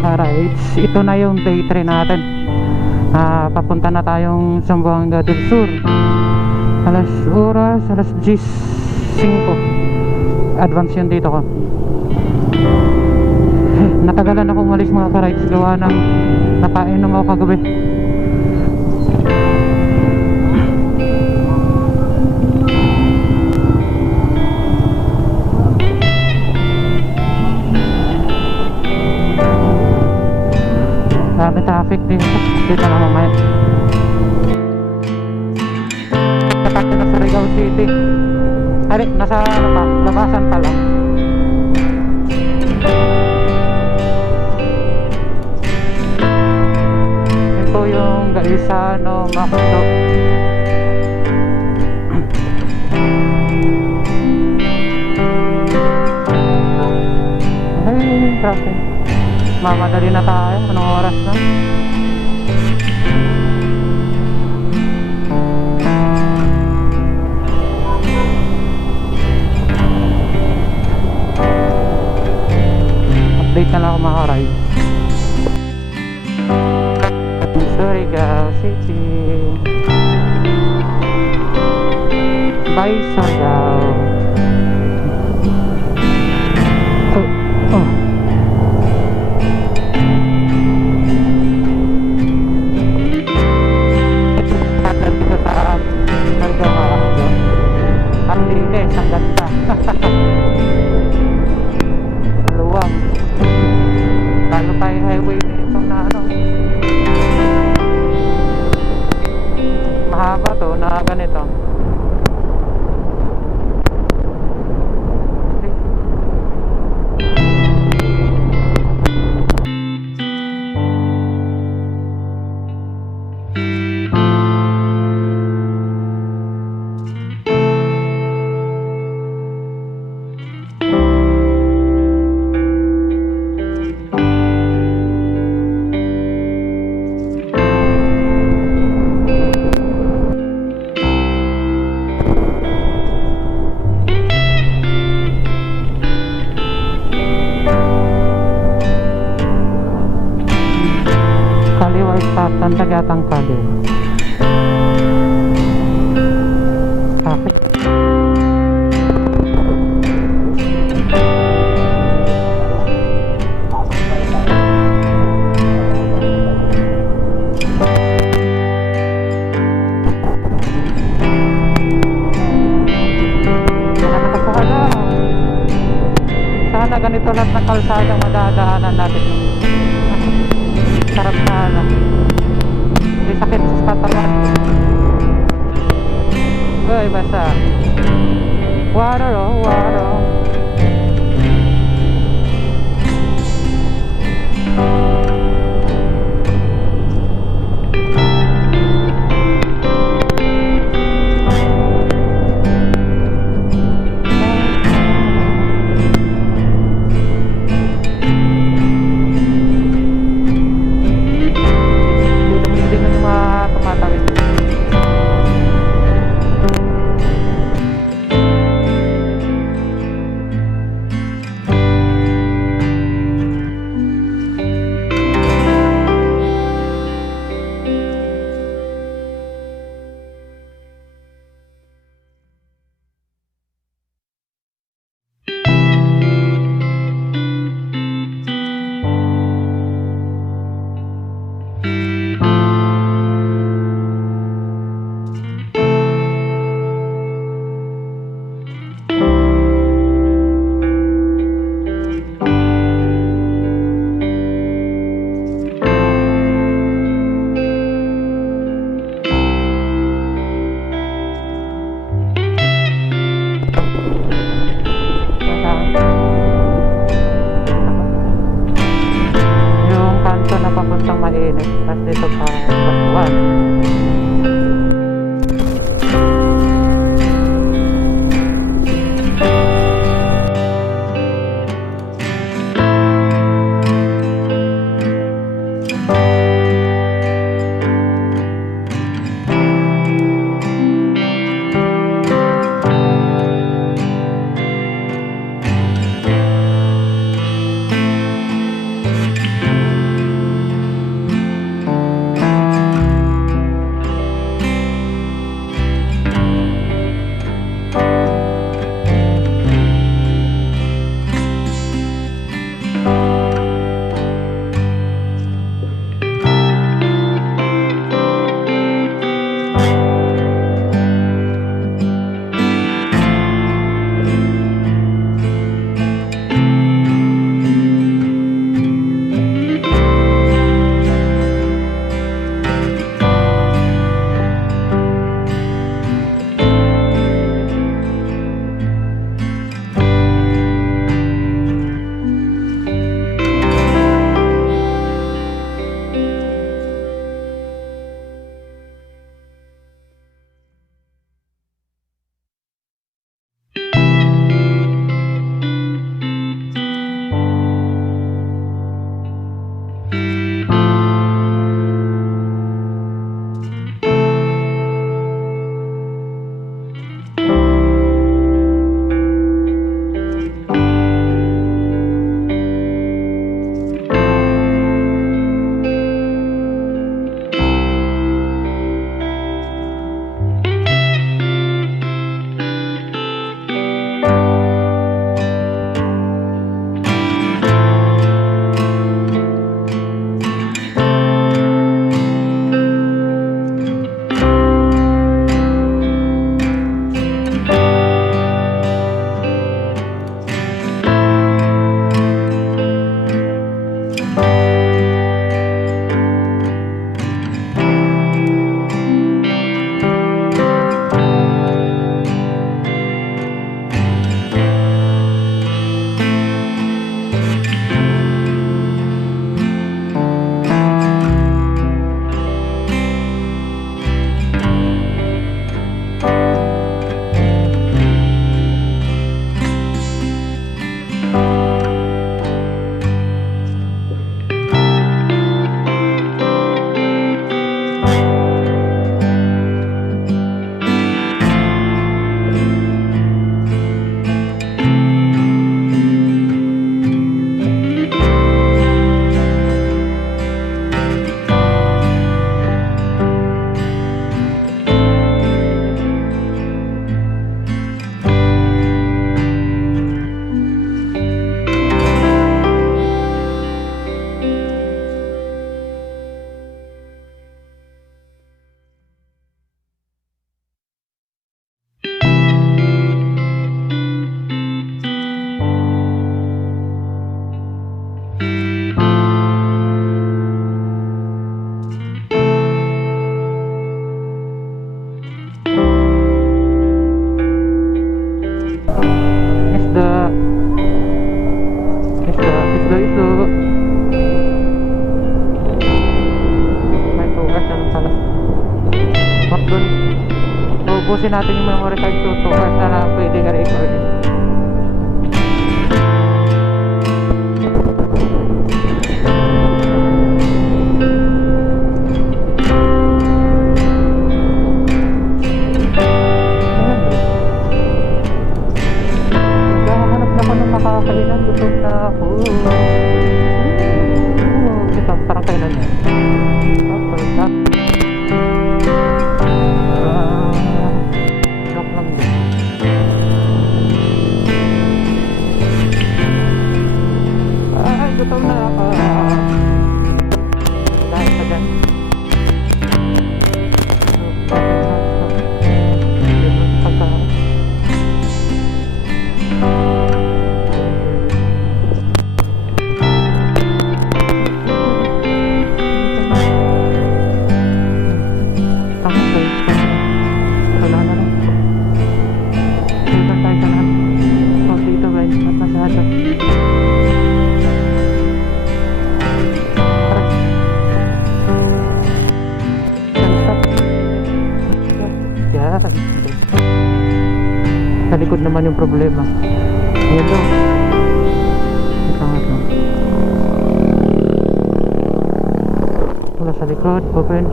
ka-rides. Ito na yung day 3 natin. Papunta na tayong Zamboanga del Sur. Alas 10:05. Advance yun dito ko. Natagalan ako umalis mga ka-rides, gawa ng napainom ako kagabi. Dami traffic dito na mamaya. Tatakbo na sa Surigao City. Ay, nasa ano pa, labasan pa lang. Ito yung Gaisano, Macdo. Ay, traffic. Mamadali na tayo. Anong oras na? Update na lang ako mga ride. Surigao City. Bye Surigao. Ang ganda. Luwang. Lalo tayo highway nito na ano. Mahaba to na ganito. Tagatang kaliw. Traffic. Sana ganito lahat ng kalsada madadaanan natin. Sarap sana. Sakit sa katawan. Uy, basta. Water, oh, water. ayusin natin yung memory card tutukas na pwede ka recording. Naghahanap na ako ng makakainan, gutom na ako. Ito, parang kainan yan. Joke lang din. Ay, gutom na ako. Dahil pa dyan. Sa likod naman yung problema. Ayan daw. Wala sa likod. Open.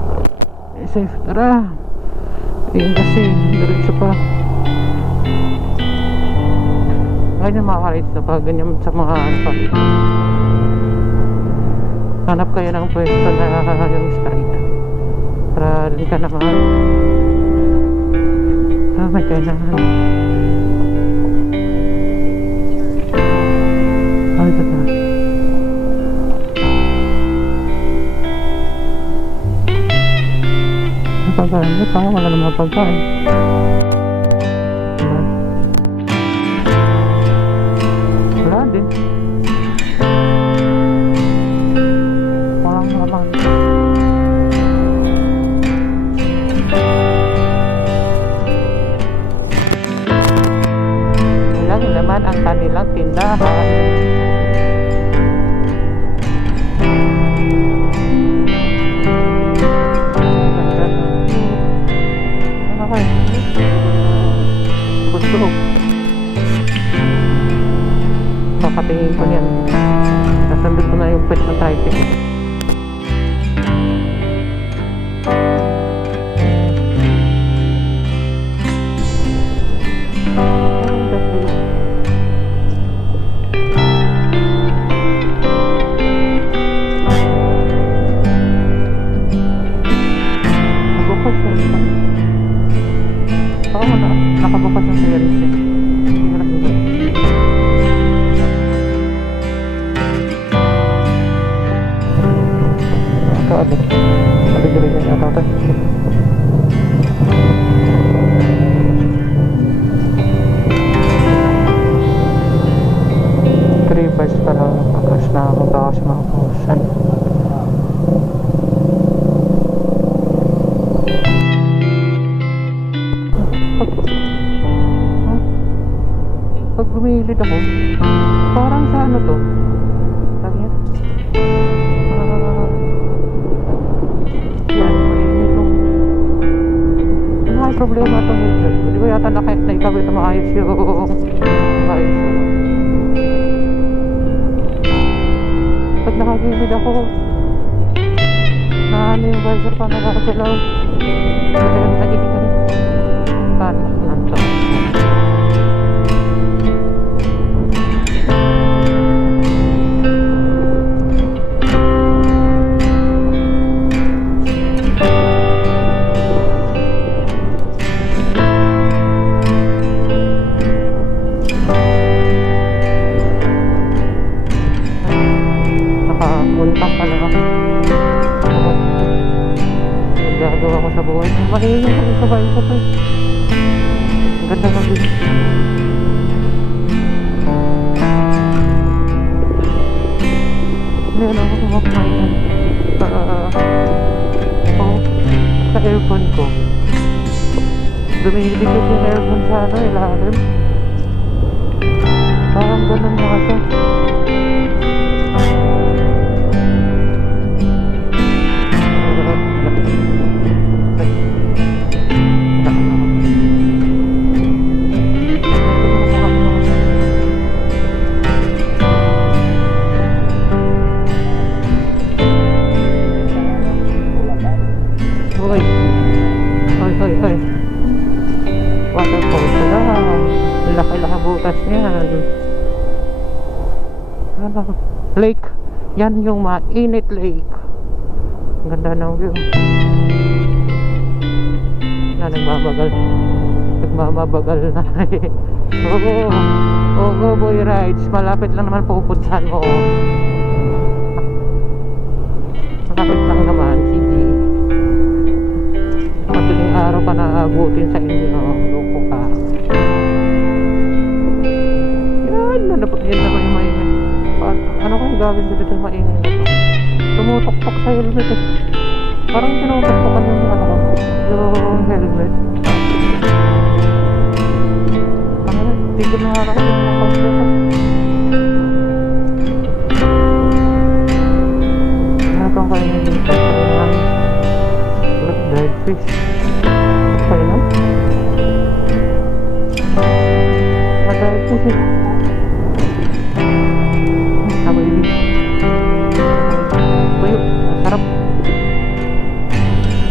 Safe. Tara. Ayan kasi. Diretso pa. Ganyan makakarit na pa. Ganyan sa mga ano pa. Hanap kayo ng pwesto na yung straight. Para din ka naman. May kailangan. Ay, ito pa. May pagkain. May pa. Wala naman pagkain. Wala din. Walang laman. Naman ang kanilang tindahan. Gusto kakatingin ko niyan. Nasandot ko na yung pwede ng tricycle. Nakabukas yung series eh. Hirap nito. Ito adik. Adik-adik yung yata ito. 3 bars pa lang nakakas na ako kasi makakusan. Pag bumilid ako, parang sa ano to? Sabi yan? Yan, mainit yung... Ano nga yung problema itong headset? Hindi ko yata naikabit na maayos yung... maayos yun. Pag nakagilid ako, na ano yung visor pa nakakalaw. Kaya nagiging paano nanto. Naka-untang pala ako. Nagagawa ko sa buhay. Mahihingi ko sa bayo ko pa. Ang ganda ng din. Meron ako kumakain. Sa aircon ko. Dumidikit yung aircon sa ano, ilalim. Parang ganun na kasi. butas niyan. Ano? Lake. Yan yung mainit lake. Ang ganda ng view. Na nagmabagal. Nagmabagal na. Oo, boy rides. Malapit lang naman pupuntahan mo. Malapit lang naman. Sige. Madaling araw ka na abutin sa inyo. Loko ka. Yan naman yung maingay. Ano kung gagawin ko dito yung maingay na to? Tumutok-tok sa helmet eh. Parang tinutok-tokan yung ano ko. Yung helmet. Hindi ko nakakakit yung mga pagkita. Natong kayo na dito. Dried fish. Kayo na? Dried fish eh. Tuyo, sarap.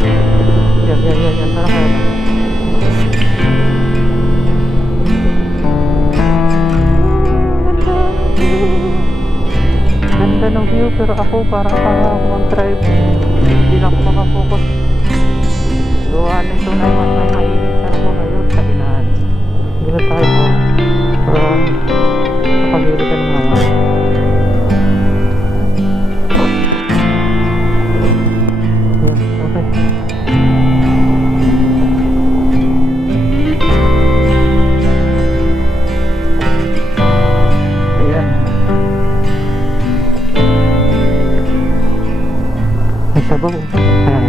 Yan. Sarap kaya ito. Ganda ng view, pero ako parang ako mag-drive. Hindi na ako makafocus. Gawa na ito na yung mainit sa ako ngayon sa inaan. Hindi na tayo mo. Pero kapag-ilit ka ng mga. Okay. Ayan. May sabaw. Ayan.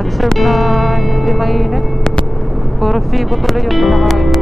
Nag-serve na hindi mainit. Puro sibo tuloy yung pinakain ko.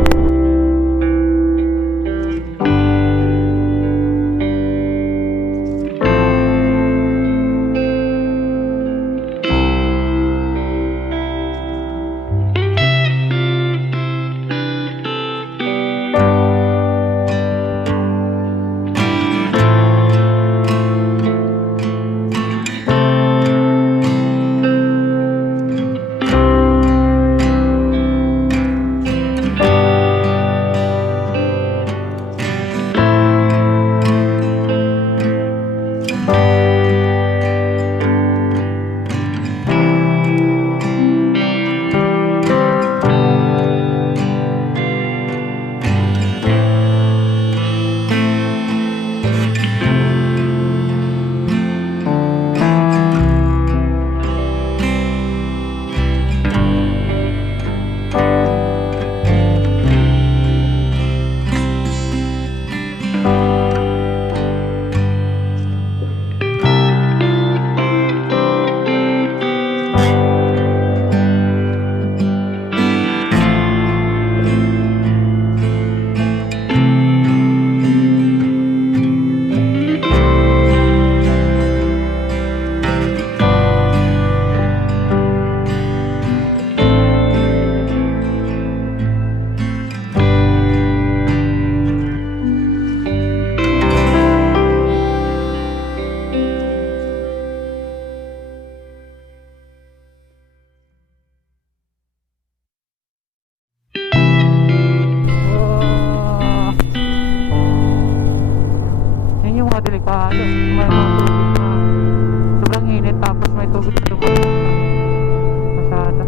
Delikado. May mga tubig na sobrang init tapos may tubig na masyado.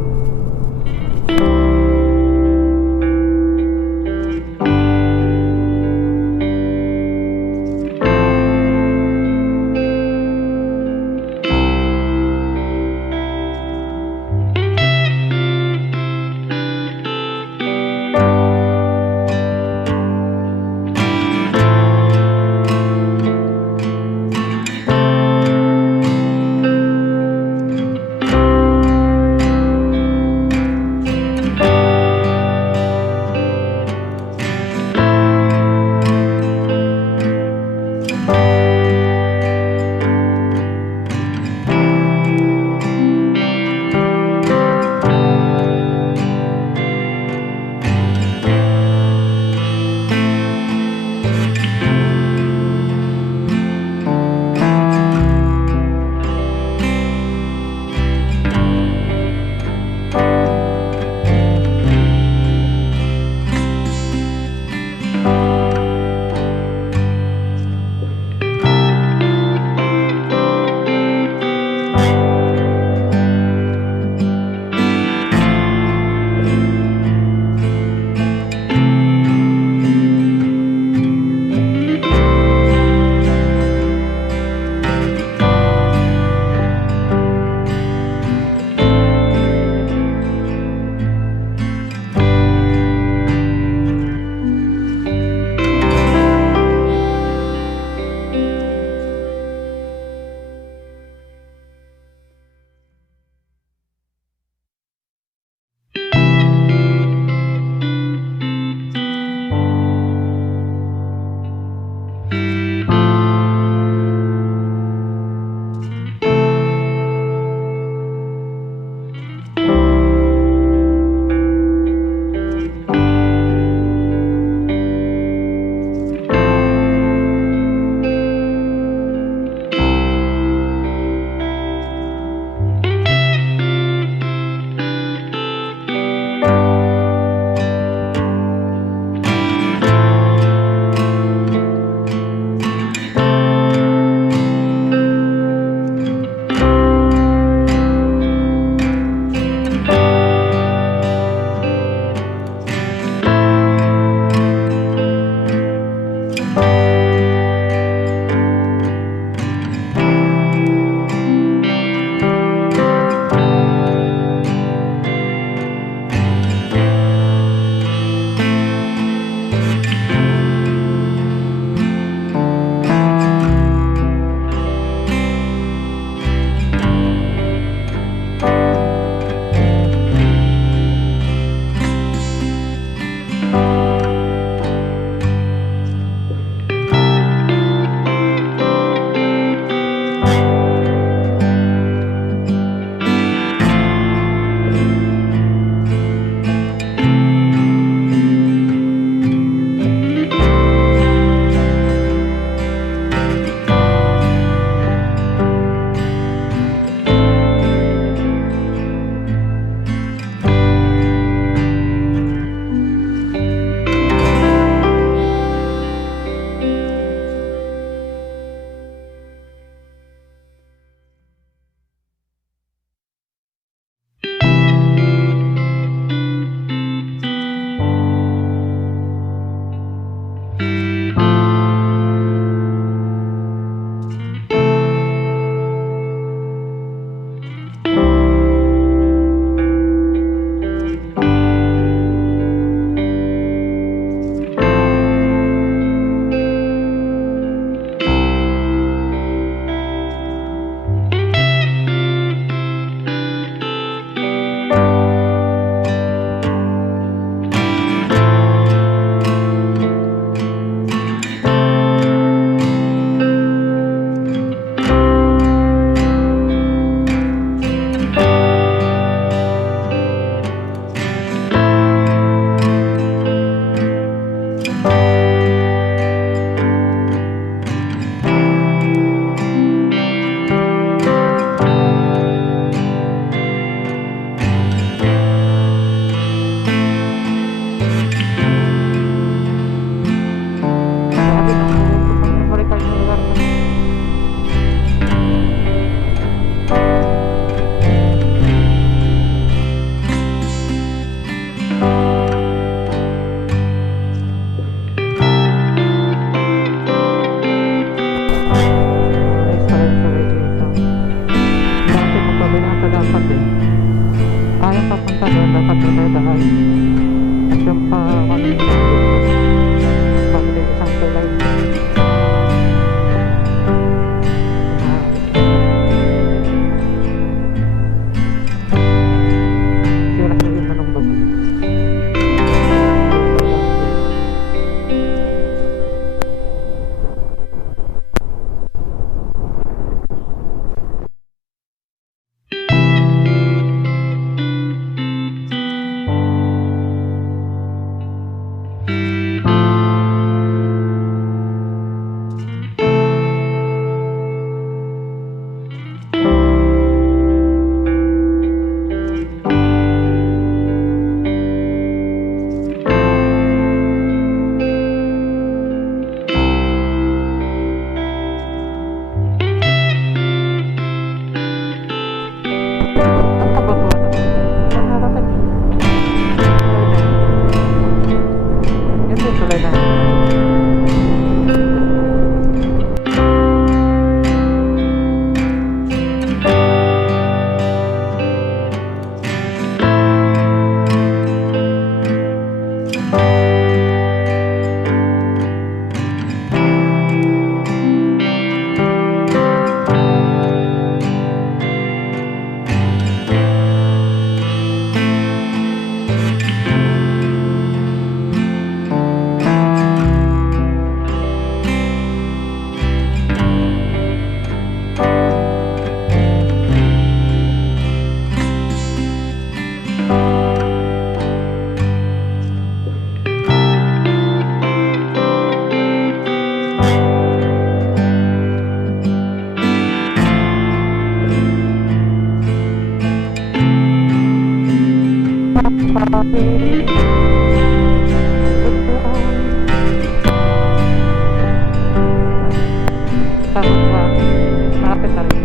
dahay. At yung kanina bakit yung isang tulay. Sira na yung manong bagyo. Takot ba? Malapit na rin.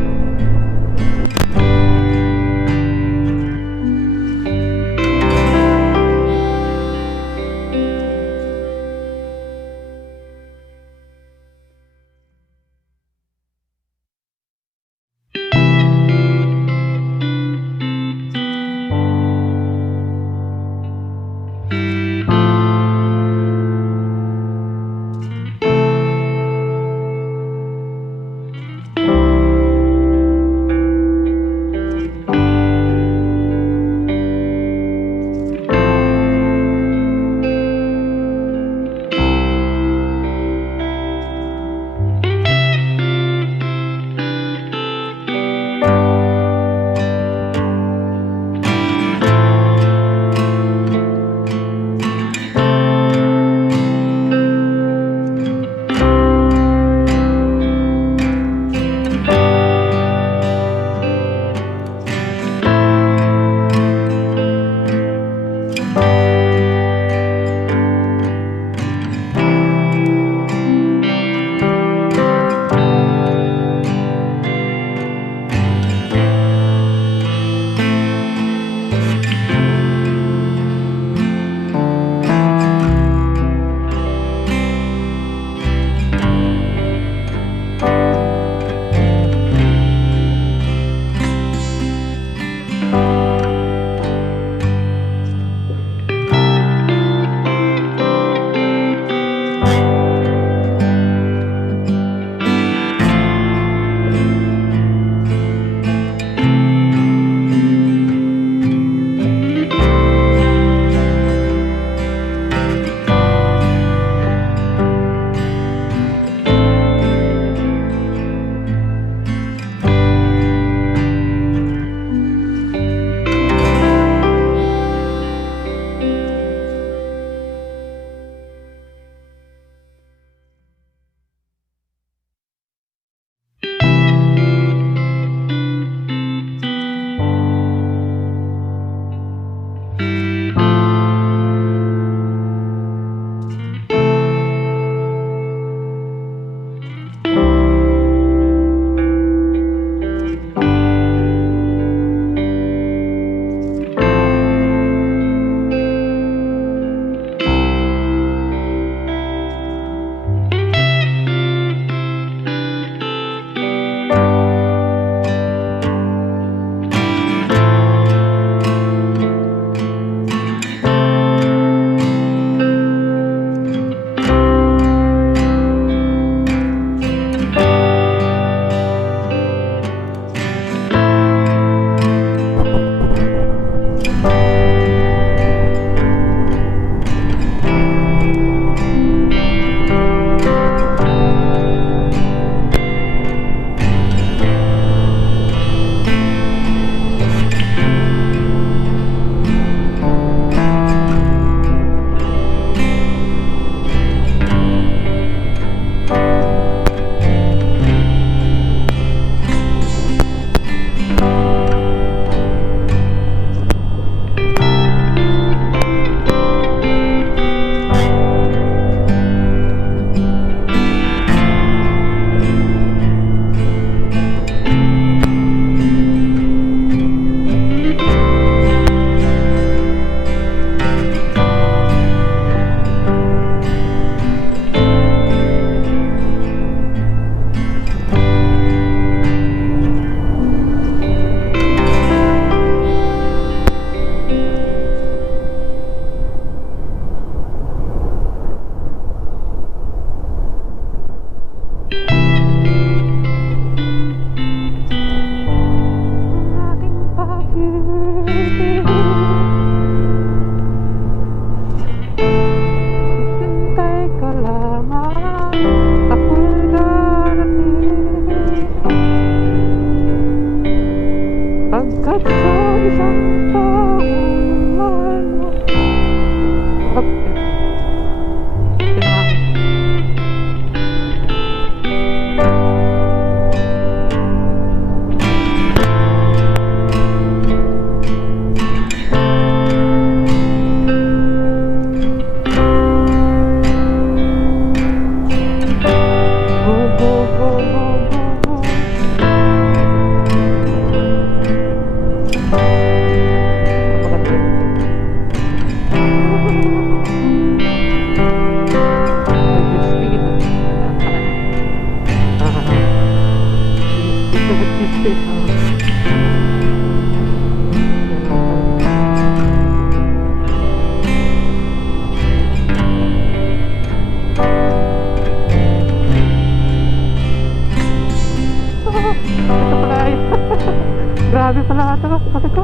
teka, bakit ko?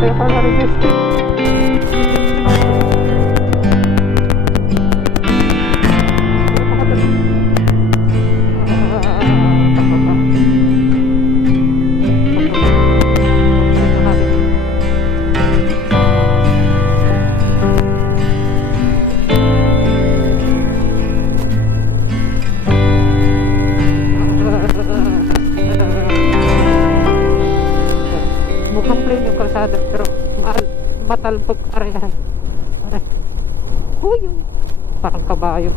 Kaya pala request. Mukhang plain yung kalsada pero matalbog aray. Huy, parang kabayo.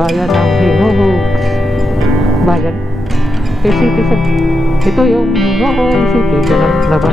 bayan ng Hinghog. Bayan City. Ito yung Hinghog City. Ganun na ba?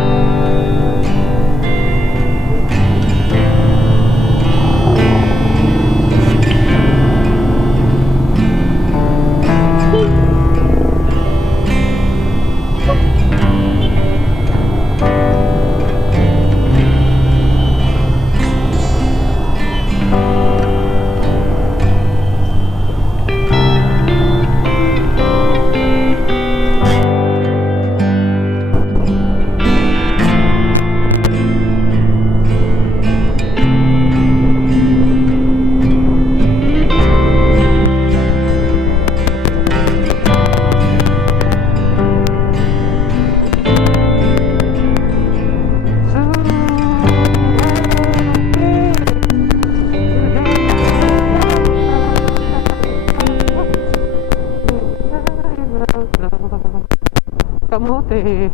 Kamote.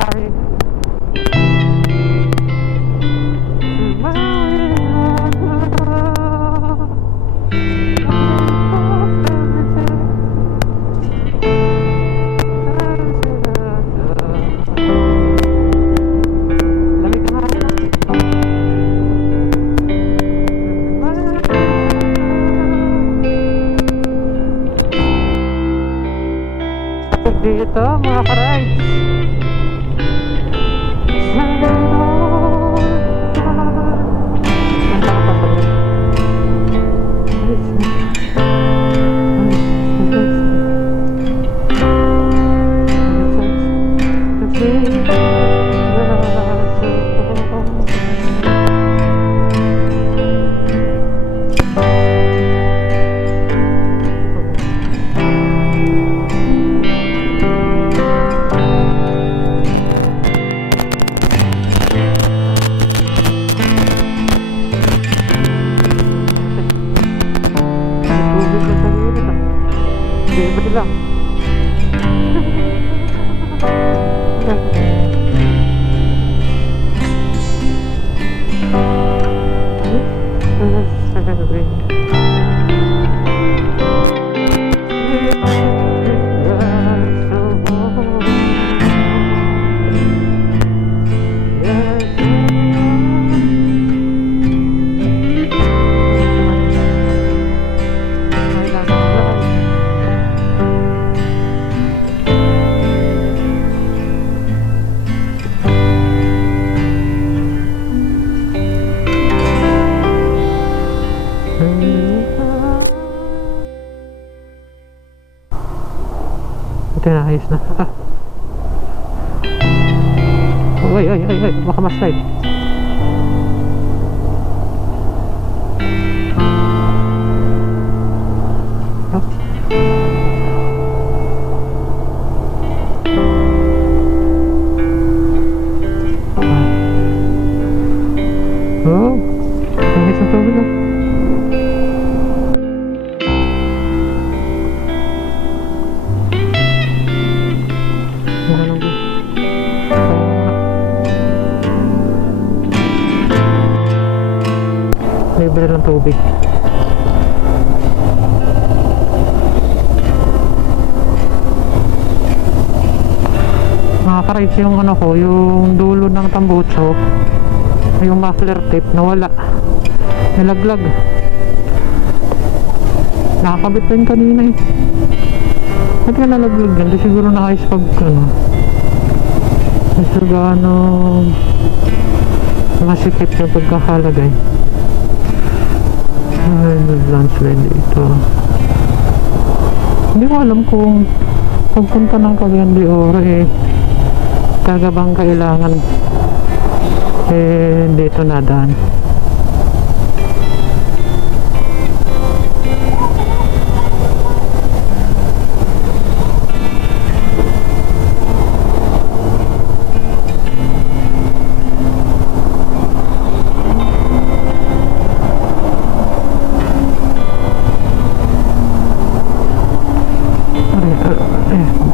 Sorry. Dito mga ka-rides. Libre lang. Ito na, ayos na. Ay, baka ma-slide. Oh, ang isang tubig na. Libre ng tubig. Nakaka-rides yung ano ko, yung dulo ng tambucho, yung muffler tape nawala, nalaglag. Nakakabit pa yun kanina eh. Ba't ka nalaglag yan? Di siguro nakayos pag ano, kasi gaano masikip yung pagkakalagay. Ay, landslide dito. Hindi ko alam kung pagpunta ng Cagayan de Oro eh talaga bang kailangan eh dito nadaan.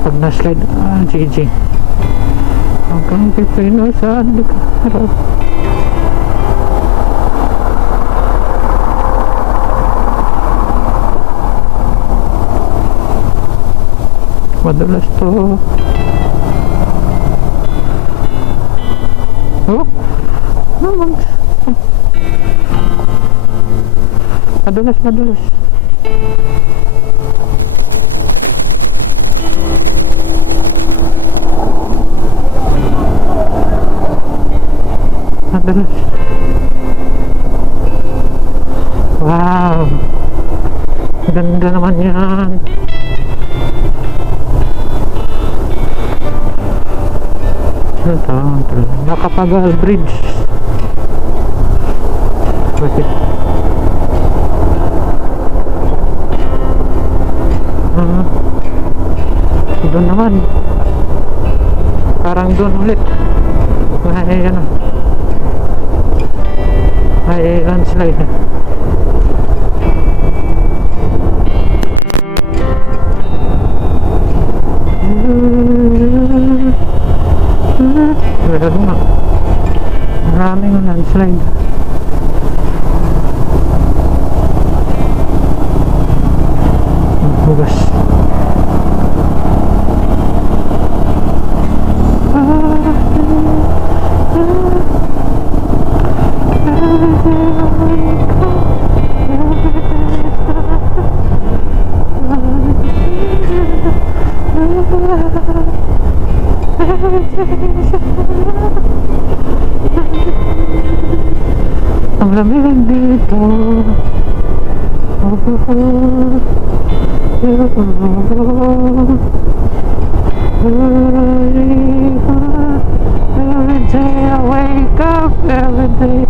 Pag na-slide, GG. Hanggang pipino saan nagharap. Madulas to. Oh, naman. Madulas, madulas. Madulas. Wow. Ganda naman yan. Nakapagal Bridge. Bakit? Doon naman. Parang doon ulit. May ano. May landslide. Meron nga. Maraming landslide. Bugas. Ang lamig dito. Every day I wake up, every day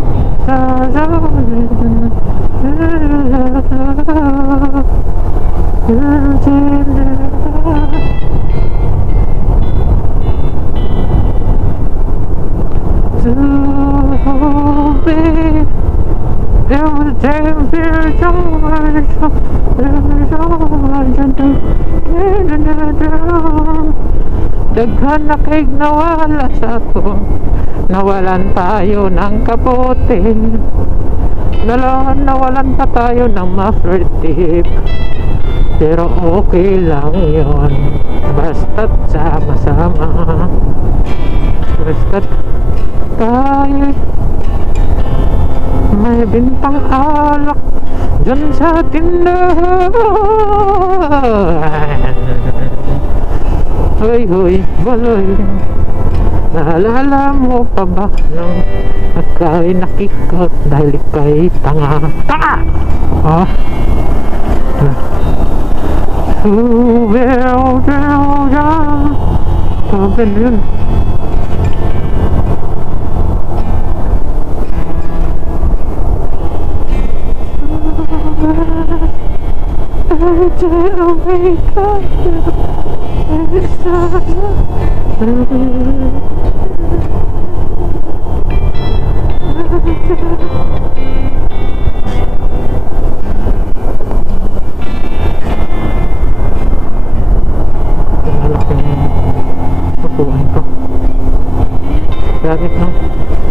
daghan na kaig nawala sa ako. Nawalan tayo ng kapote. Nawalan pa tayo ng muffler tip. Pero okay lang yun. Basta't sama-sama. Basta't tayo may bintang alak dyan sa tindahan. Hoy, hoy, baloy. Naalala mo pa ba nang ika'y nakikot dahil ika'y tanga? Tanga! Ah? Sabi na yun.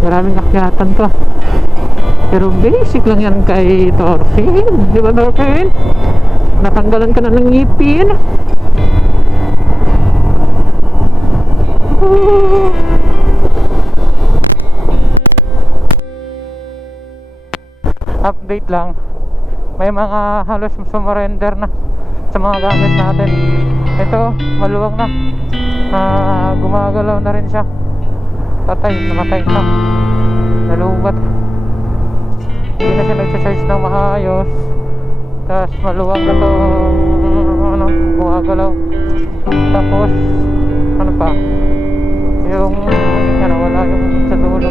Maraming akyatan to. Pero basic lang yan kay Thorfinn. Di ba, Thorfinn? Natanggalan ka na ng ngipin. Update lang. May mga halos sumurrender na sa mga gamit natin. Ito, maluwag na. Gumagalaw na rin siya. Namatay na. Nalubat. Hindi na siya nagsa-charge ng maayos. Tapos maluwag na to, gumagalaw. Tapos ano pa, yung wala yung sa dulo.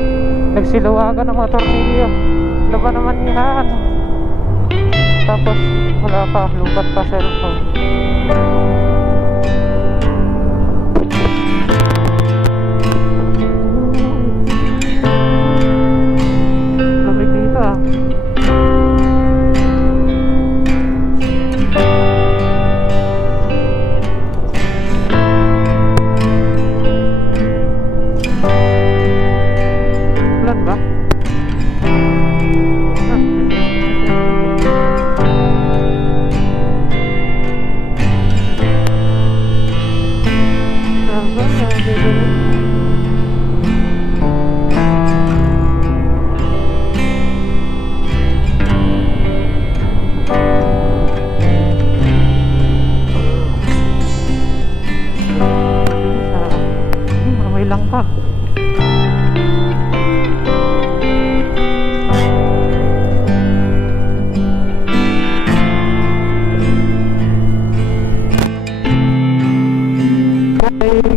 Nagsiluwagan ng mga tornilyo. Ano ba naman yan? Tapos wala pa, lubat pa cellphone.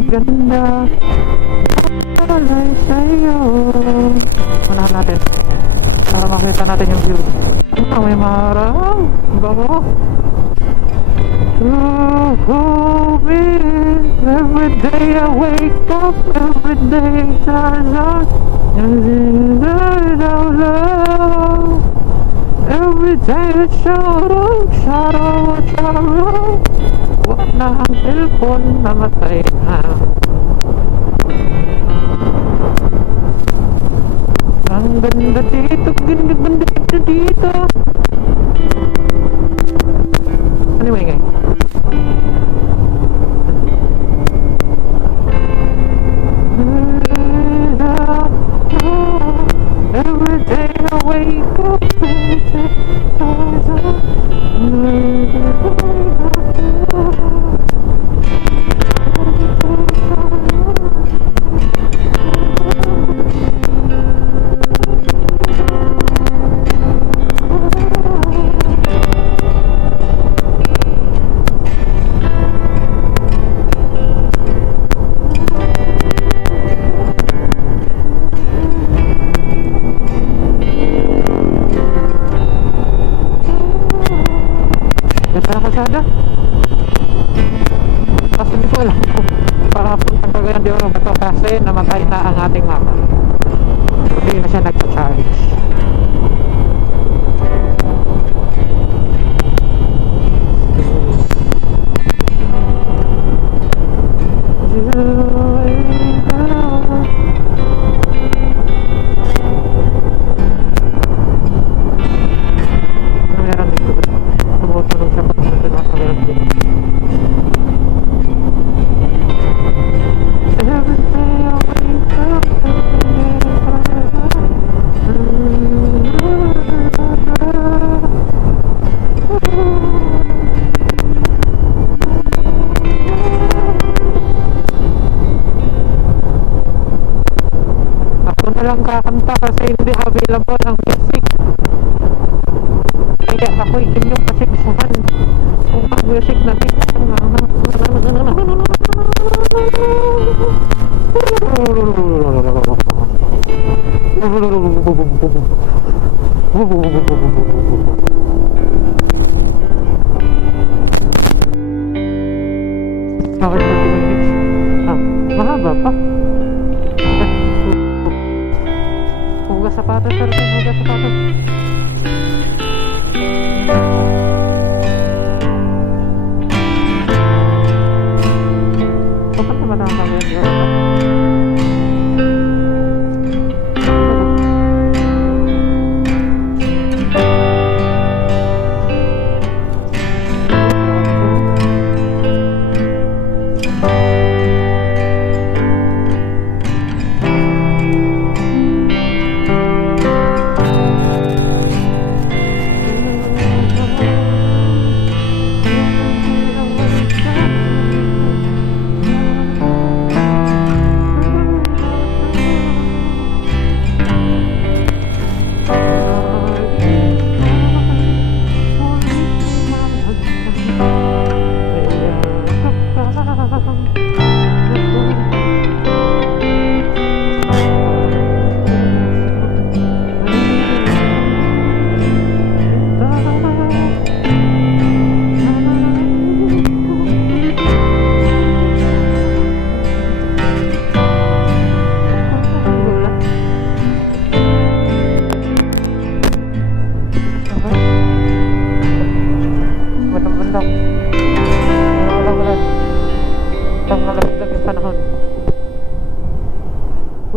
ganda alay sa'yo. Manahan natin para makita natin yung view. May marang bango. Every day I wake up, every day shines out love. Every day I shadow. Wag na ang cellphone, namatay na. Ang ganda dito, ganda dito. Ano yung ingay? Every day I wake up and take eyes off. Kalsada. Kasi hindi ko alam kung papunta Cagayan de Oro ba to kasi namatay na ang ating mapa. Hindi na siya nagpa-charge. Lang kakanta kasi hindi available ang music, kaya ako'y inyong pasiksahan kung ang music na dito. Bakit 30 minutes? Mahaba pa. Hugas sapatos, sir. Hugas sapatos. Papunta ba tayo kami?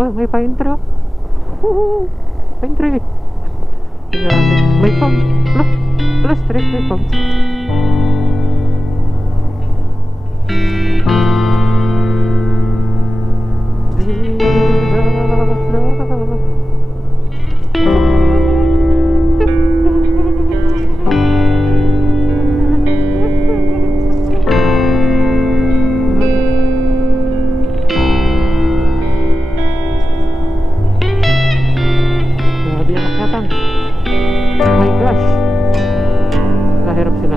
Wah, may pine tree. Woohoo! Pine tree. May pump. Plus 3 may pump. My gosh, nahirap sila.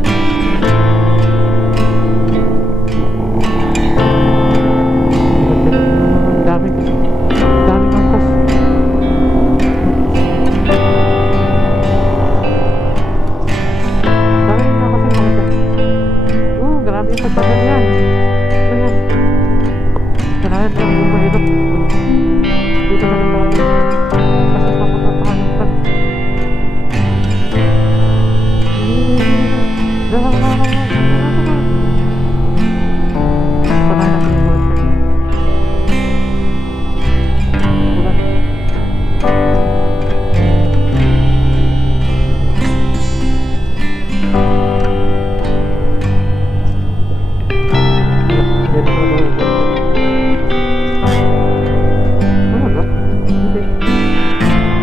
Dito pa rin yan. Ayan. Kailangan lang bumailok. Dito na rin tayo. Kasi papunta tayo pa. Saka na yung bote. Ulan. Dito na daw. Ano ba? Hindi. Alam mo eh.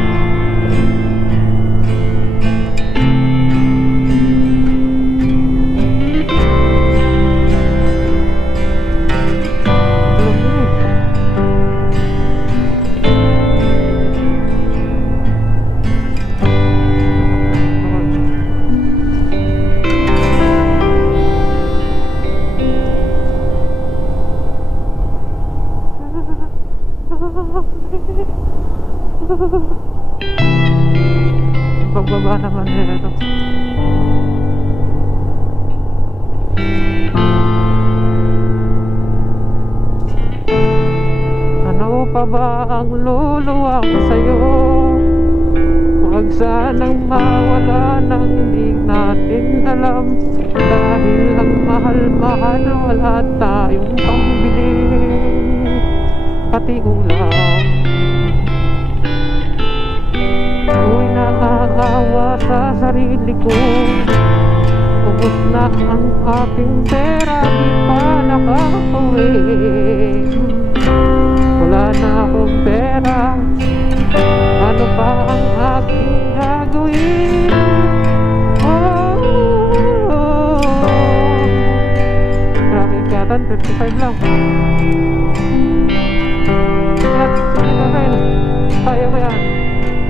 Pagbaba naman nito. Ano pa ba ang luluwang sa'yo? Huwag sanang mawala nang di natin alam. Dahil ang mahal-mahal wala tayong pambili. Pati ulam. Ako'y nakakawa sa sarili ko. Ubus na ang aking pera, di pa nakakauwi. Wala na akong pera, ano pa ang aking gagawin? Grabe ikatan, 55 lang. Yan, sige pa rin. Kaya mo yan.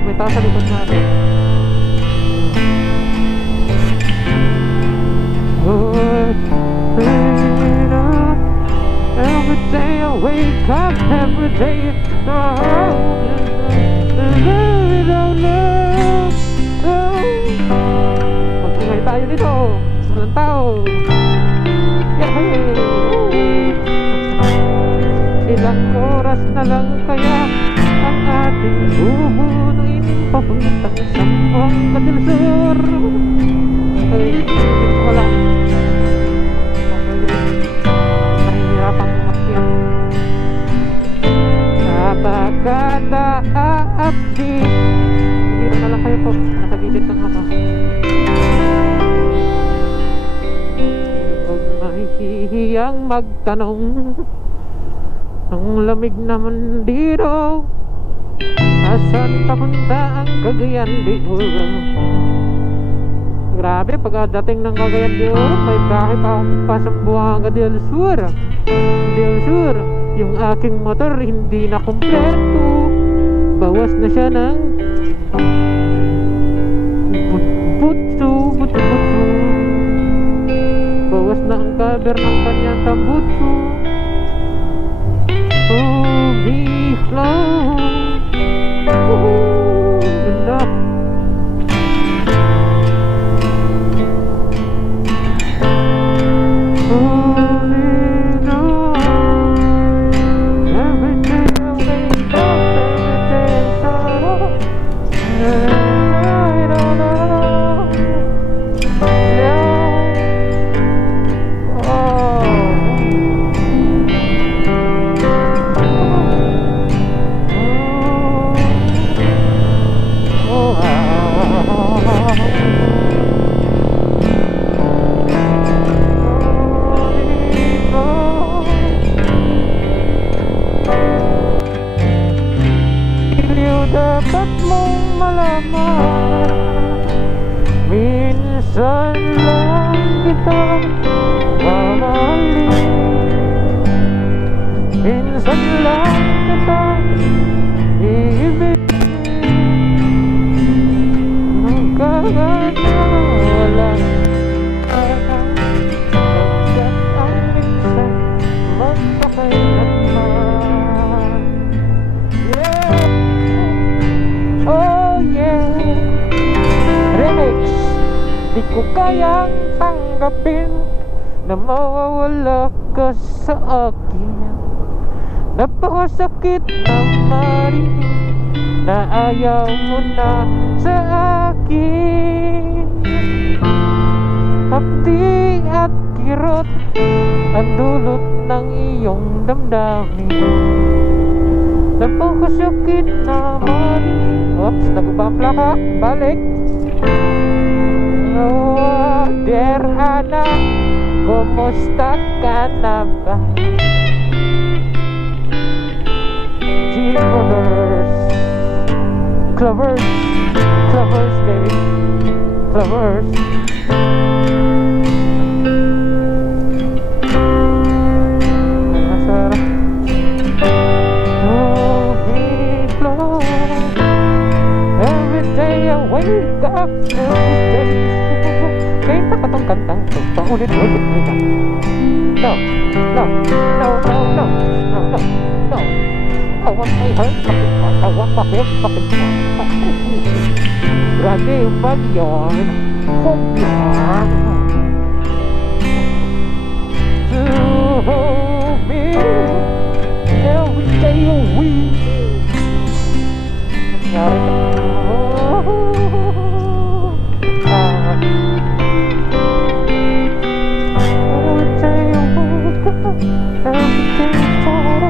May tao sa likod natin. Every day I wake up, every day mag-ingay tayo dito. Walang tao. Ilang oras na lang kaya ang ating bubunuin papuntang Zamboanga del Sur. Ay, dito ka lang. Nahihirapan umakyat. Napagkata update. Hindi na lang kayo po. Nasa gilid ng ako. Huwag mahihiyang magtanong. Ang lamig naman dito. Asan papunta ang Cagayan de Oro? Grabe, pagdating ng Cagayan de Oro, may bahay pa akong Zamboanga del Sur. Yung aking motor hindi na kumpleto. Bawas na siya ng butso. Bawas na ang cover ng kanyang tambutso. Be flow. Ganda. Dapat mong malaman, minsan lang kitang mamahalin, minsan lang kitang iibigin. Magkakawala hanggang ang minsan magpakailanman. Oh yeah, remix. Di ko kayang tanggapin na mawawala ka sa akin. Napakasakit na marinig na ayaw mo na sa akin. Hapdi at kirot ang dulot ng iyong damdamin. Napakasakit na marinig. Oops, nagbabla ka, balik. Oh, dear Ana, kumusta ka na ba? G-Brothers, Clovers, Clovers baby, Clovers. Masarap. Oh, we blow. Every day I wake up, every day. Ngayon pa katong kantang to, paulit-ulit nila. No, no, no, no, no, no, no, no. I want my heart, I want my head, grabe yung bag yun. Home yun. To hold me every day a week. Nangyari ka. Every day I wake up, every day I start.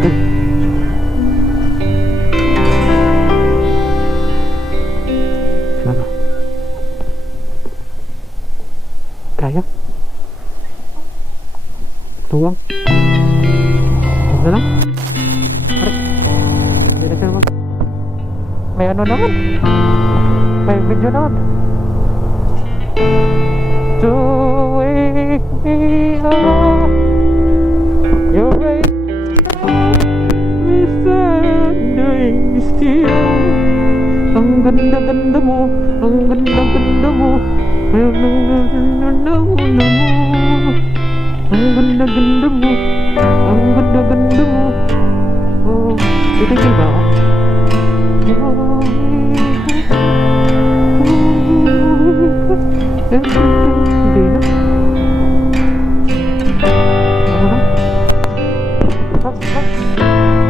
Picture. Kaya? Tuwang? Ano lang? May ano naman, may video naman. To wake me up, you're right, me standing still. Ang ganda-ganda mo, ang ganda-ganda mo, ang ganda-ganda mo, ang ganda-ganda mo, ang ganda-ganda mo. Oh, titigil ba ako? Hindi na.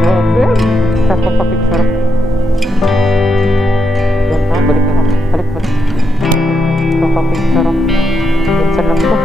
Grabe. Sarap papapicture. Balik na lang. Balik. Papapicture. Minsan lang ito.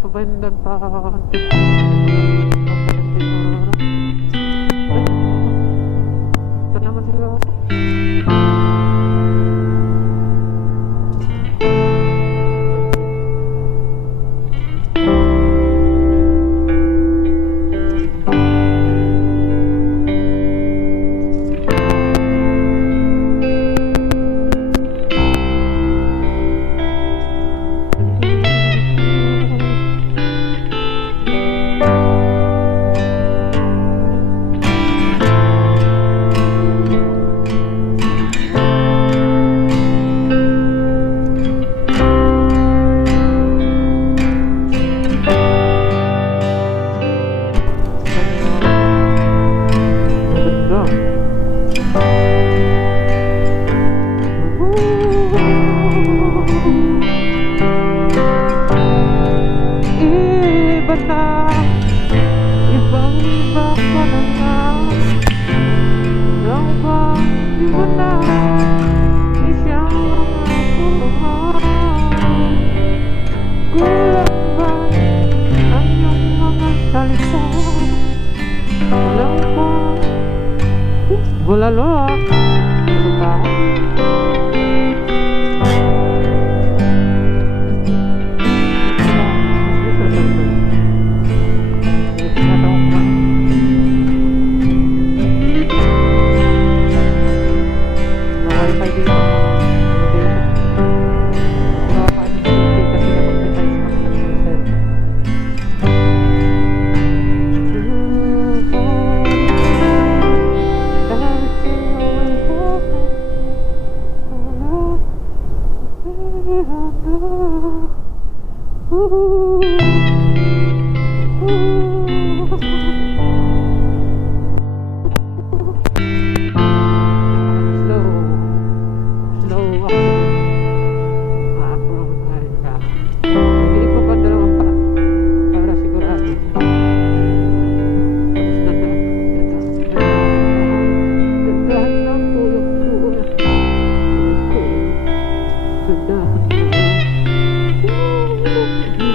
Pabandan pa ito naman siguro. Bulalo ah. Busog pa ako.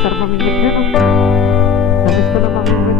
Sarap mamingwit yan oh. Namiss ko na mamingwit.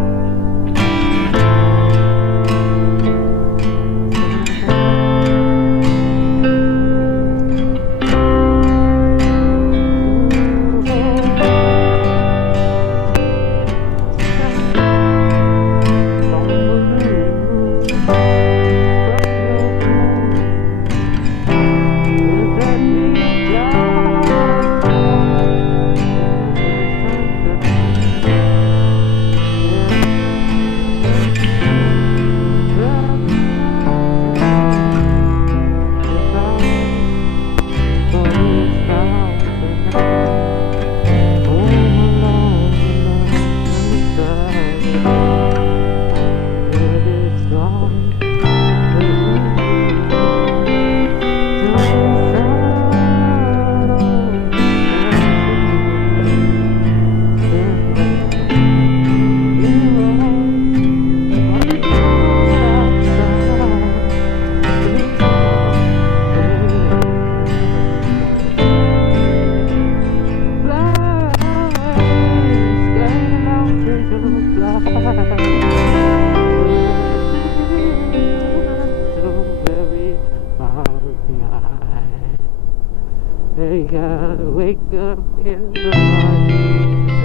They gotta wake up in the morning,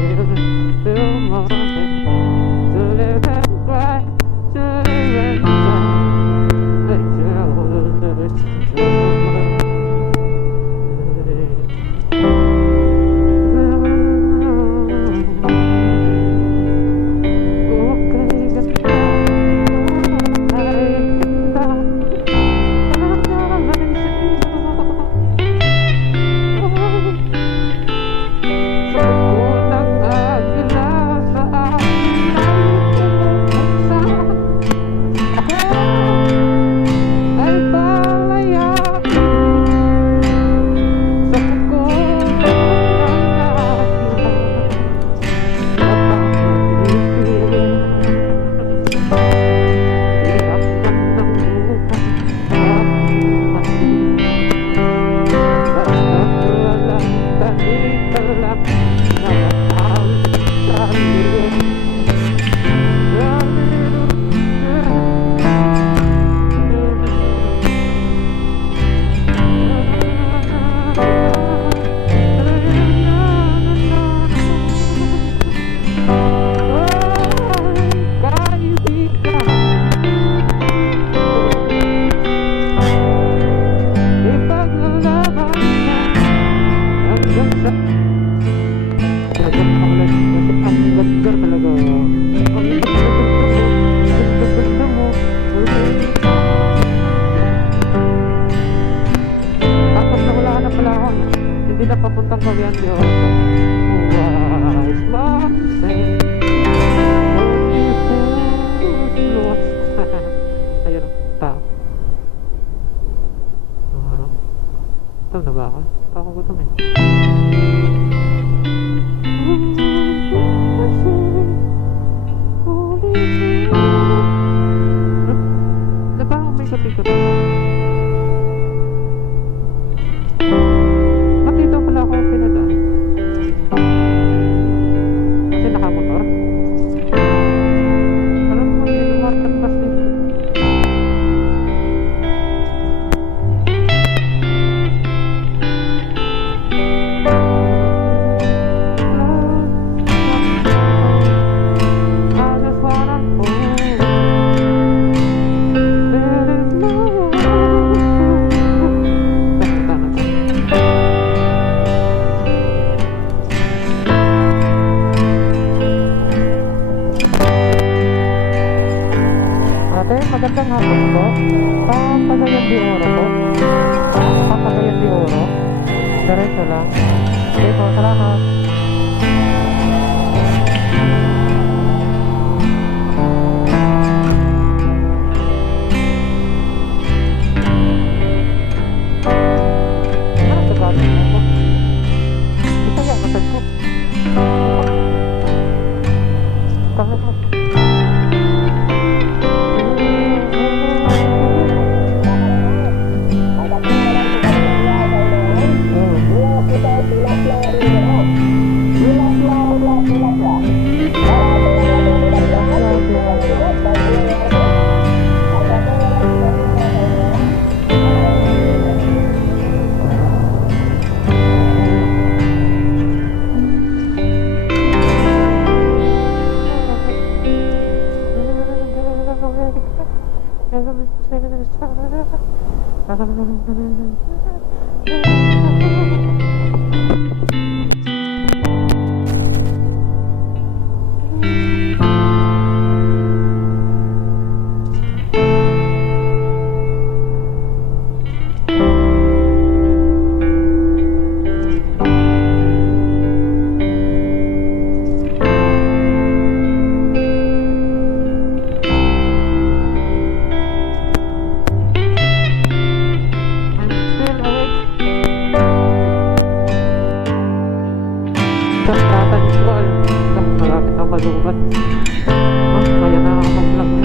till morning, to live and cry, to live and die. They tell hindi na papuntang Cagayan de Oro. Wise man say only fools lost. Ayun ang tao. Gutom na ba ako? Ako gutom eh. Diba may kapi-kapi ba? Magandang hapon po. Cagayan de Oro po. Cagayan de Oro. Diretso lang. Okay po, salamat. Ano sa gabi mo po? Isa yan, masad ko. Tama po. Malapit ang malubat. Kaya nakakapag-vlog na.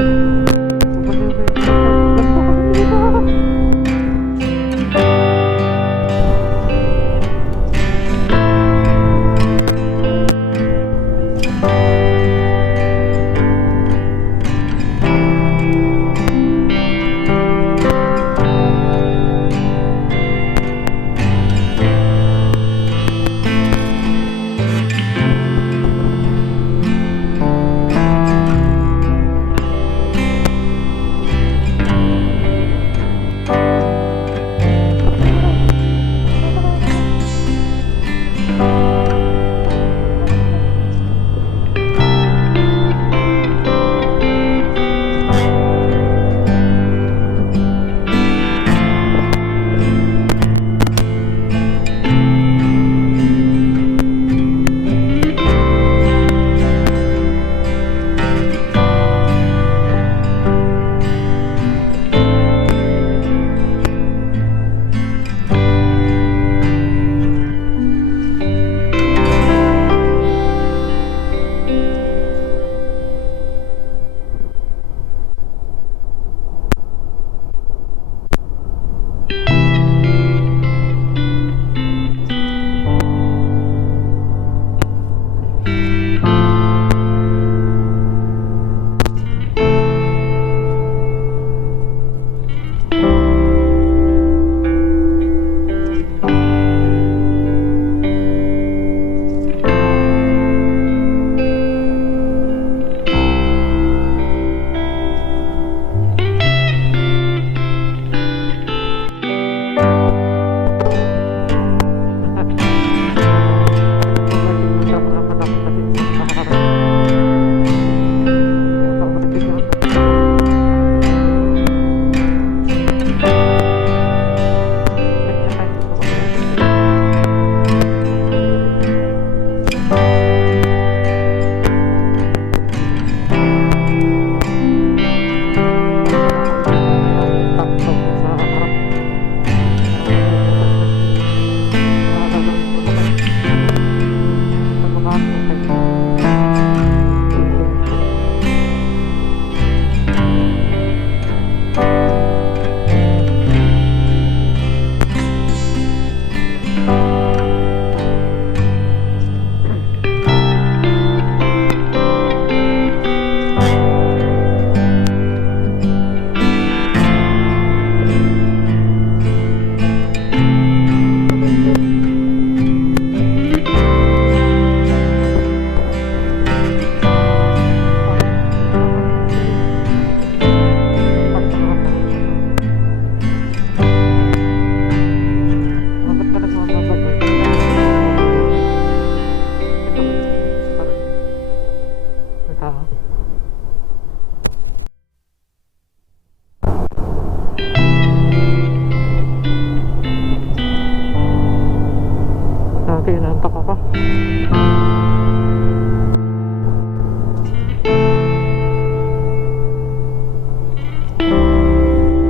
Nantok ako.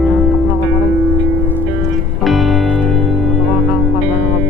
Nantok na ako pala. Gusto ko nang paglaro na mag.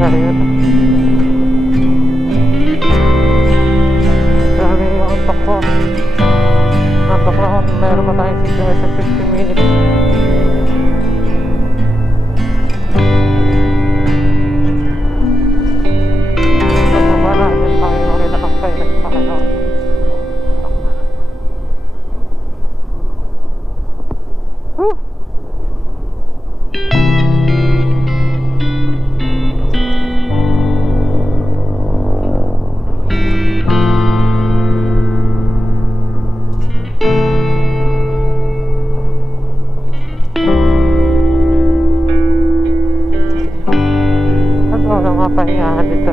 Ayun. Grabe yung antok ko. Antok na ako. Meron pa tayong signal sa 15 minutes. Pagbaba natin, pakingin na kayo. Pakingin. Woo! Ano nga pahingahan dito?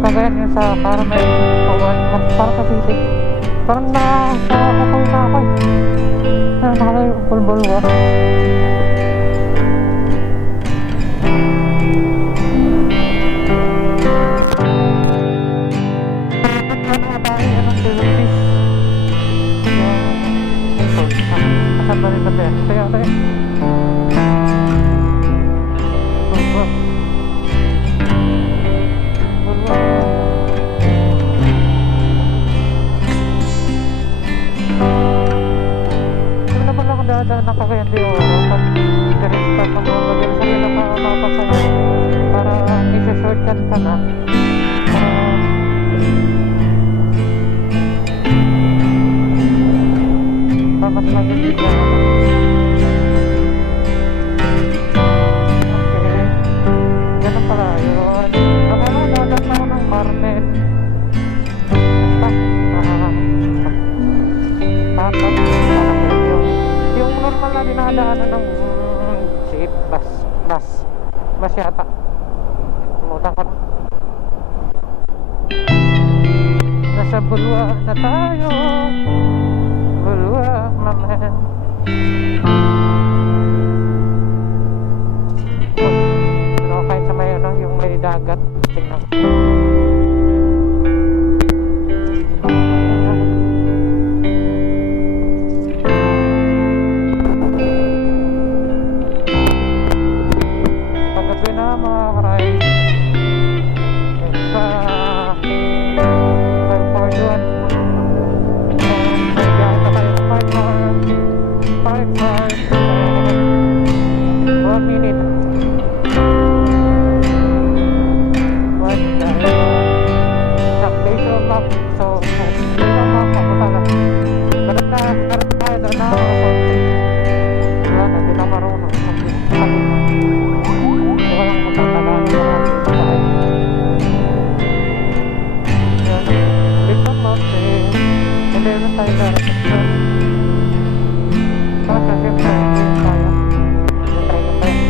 Kagaya niya sa Carmel, parang sa city. Parang nakakapag na ako eh. Nakakala yung pulbulwa. Asan ba rin tabi? Tayo. Dadaan na kaya hindi o pag na-restart ang mga magaling sa'yo na makapasaya para isa-shortcut ka na para mas magiging ka na. Okay, ganun pala yun. Dadaan na ako ng Carmel. Yung normal na dinadaanan ng jeep, bus yata. Kumutan ka na. Nasa Bulwa na tayo. Bulwa naman. Kahit sa may yung may dagat. Tingnan. Park Hindi na tayo darating doon. Kaso siyempre, hindi na tayo. Natry na tayo.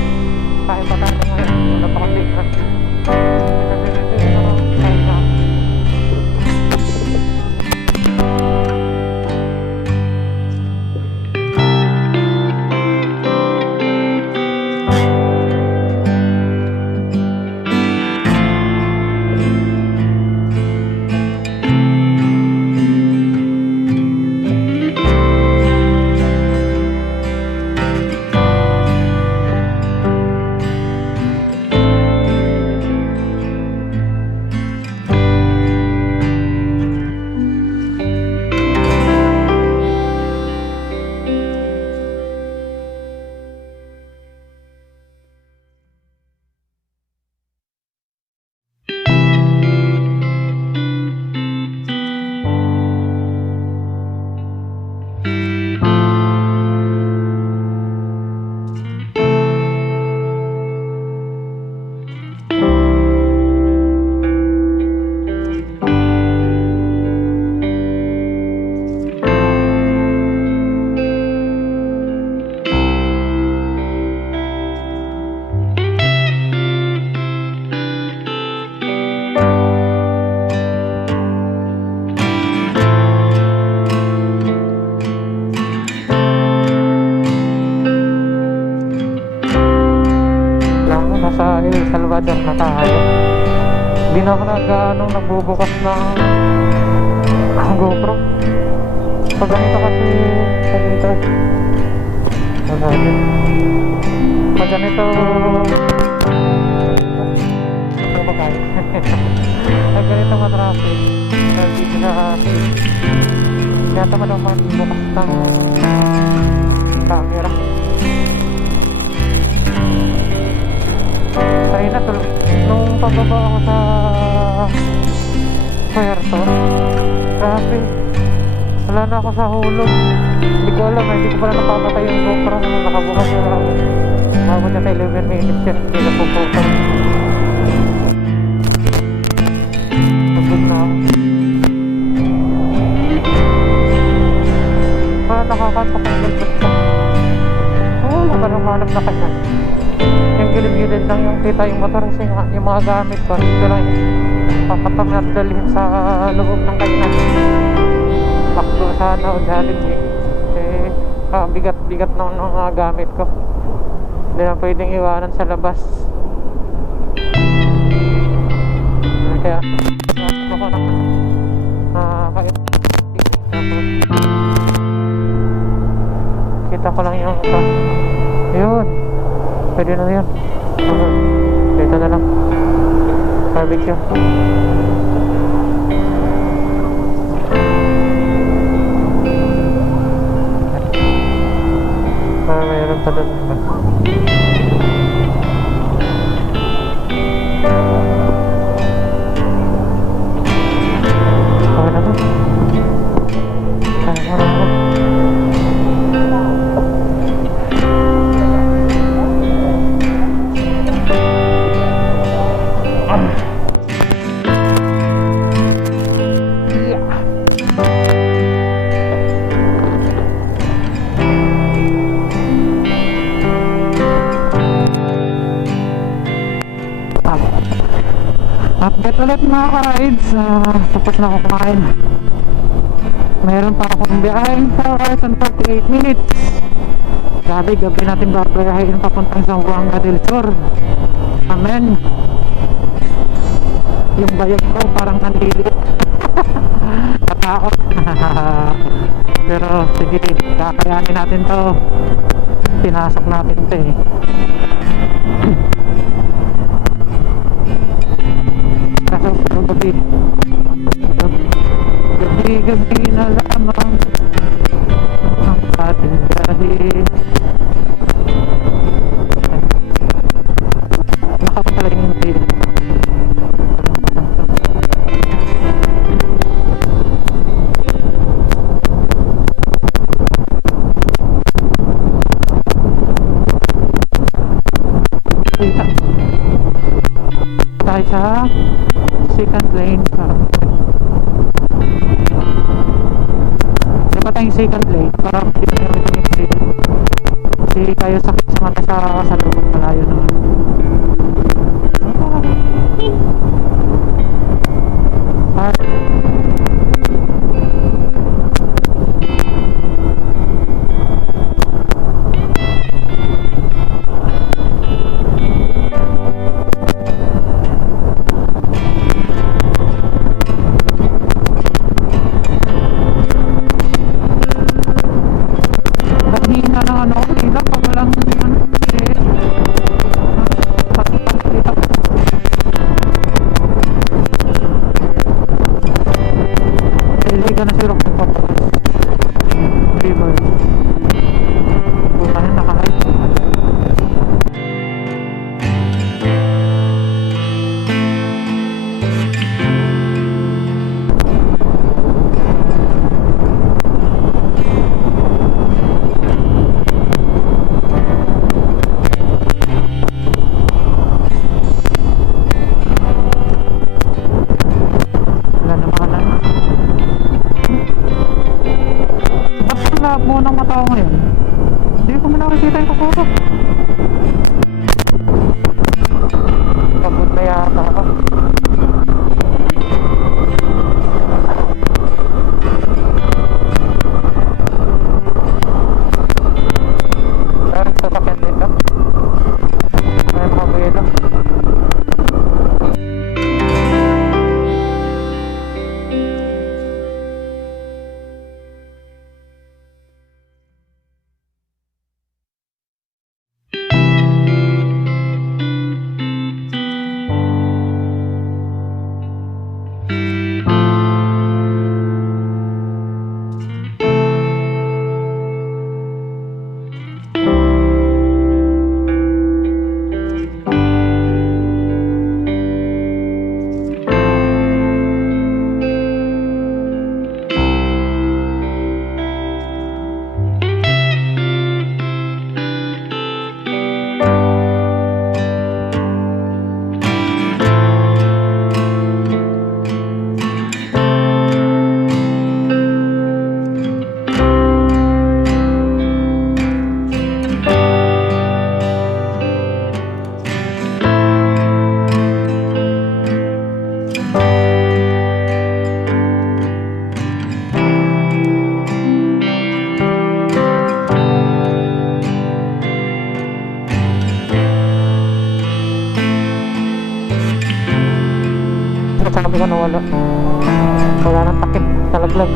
Tayo pa tayo ngayon. Wala pa kang libre. Hindi na tayo na. Sa El Salvador na tayo. Hindi na ako nagbubukas ng GoPro. Pag ganito kasi pag ganito ano ba kayo? Pag ganito matraffic dito sa kaya tama naman bukas ng camera. Ayun na, nung pababa ako sa Puerto, grabe, wala na ako sa hulog. Hindi ko alam, hindi ko pala napamatay yung GoPro nung nakabukas yung ako. Habang na 11 minutes yan, hindi na puputol. Nabog na ako. Parang nakakantok ang galbot ka. Oo, parang malap na kanya. Yung gilid-gilid lang yung kita yung motor kasi yung mga gamit ko dito lang papatang at dalhin sa loob ng kainan. Pakdo sana o Jollibee bigat ng mga gamit ko, hindi na pwedeng iwanan sa labas. Kaya ako na kita ko lang yung yun. Pwede na yan. Dito na lang. Barbecue. Mayroon pa doon. Okay na ba? Kaya mo na ako. Update ulit mga ka-rides. Tapos na ako kumain. Mayroon pa akong biyaheng 4 hours and 48 minutes. Grabe, gabi natin babayahin papuntang sa Zamboanga del Sur. Amen. Yung bayag ko parang nanlilit. Katakot. Pero sige, kakayanin natin to. Pinasok natin to eh. Kaso gabi na lamang ang ating dahil. Nakapala yung video. Tayo sa second lane. tayong second lane para hindi na yung lane. Kasi kayo sakit sa mata sa kasalubong malayo naman. Ah. Hina ng ano, hila pag walang ano, eh. Dito. Hindi ka na sirok kung papakas. Hindi ba yun? Puta na nakahype. Wala na makalan. Ba't ang labo ng mata ko ngayon? Hindi ko man nakikita yung kapuso. Pagod na yata ako. Dahil sasakyan dito. Ay mga buwelo. Sabi ko na wala nang takip, talaglag.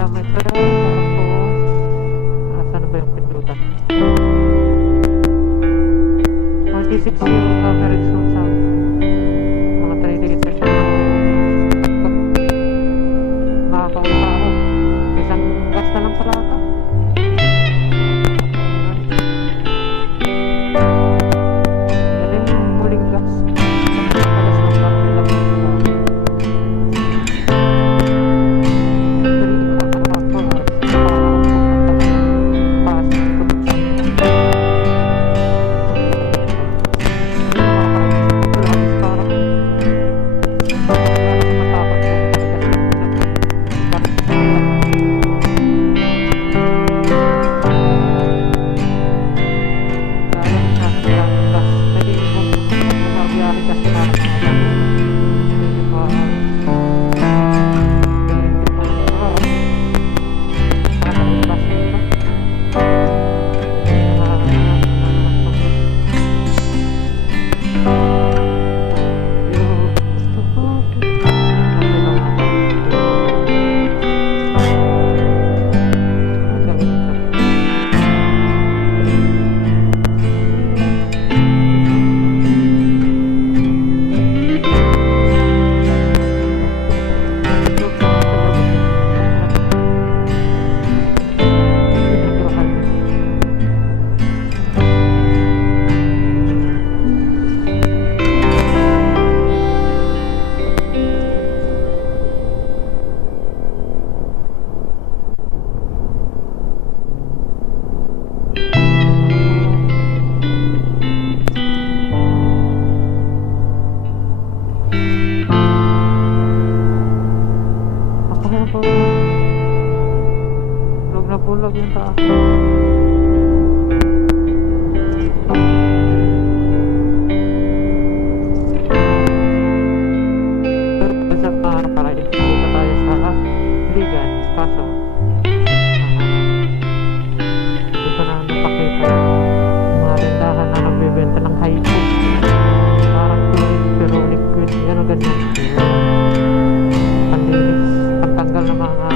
kilometer. Tapos, asan ba yung pindutan? 46 yung average road sa akin. Mga 3 liters na makakaupa ako. Isang gas na lang pala ata. Yan yung huling gas. Tagas lang para may labas pa. 3 and a half hours. Para ako pupunta ng Pasig. Bulog na bulog yung taas. Sa para punta tayo sa Ligan. Kaso dito na napakita yung mga tindahan na nagbibenta ng haiku. Parang fluid pero liquid. Yan o ganyan. Panlinis, pantanggal ng mga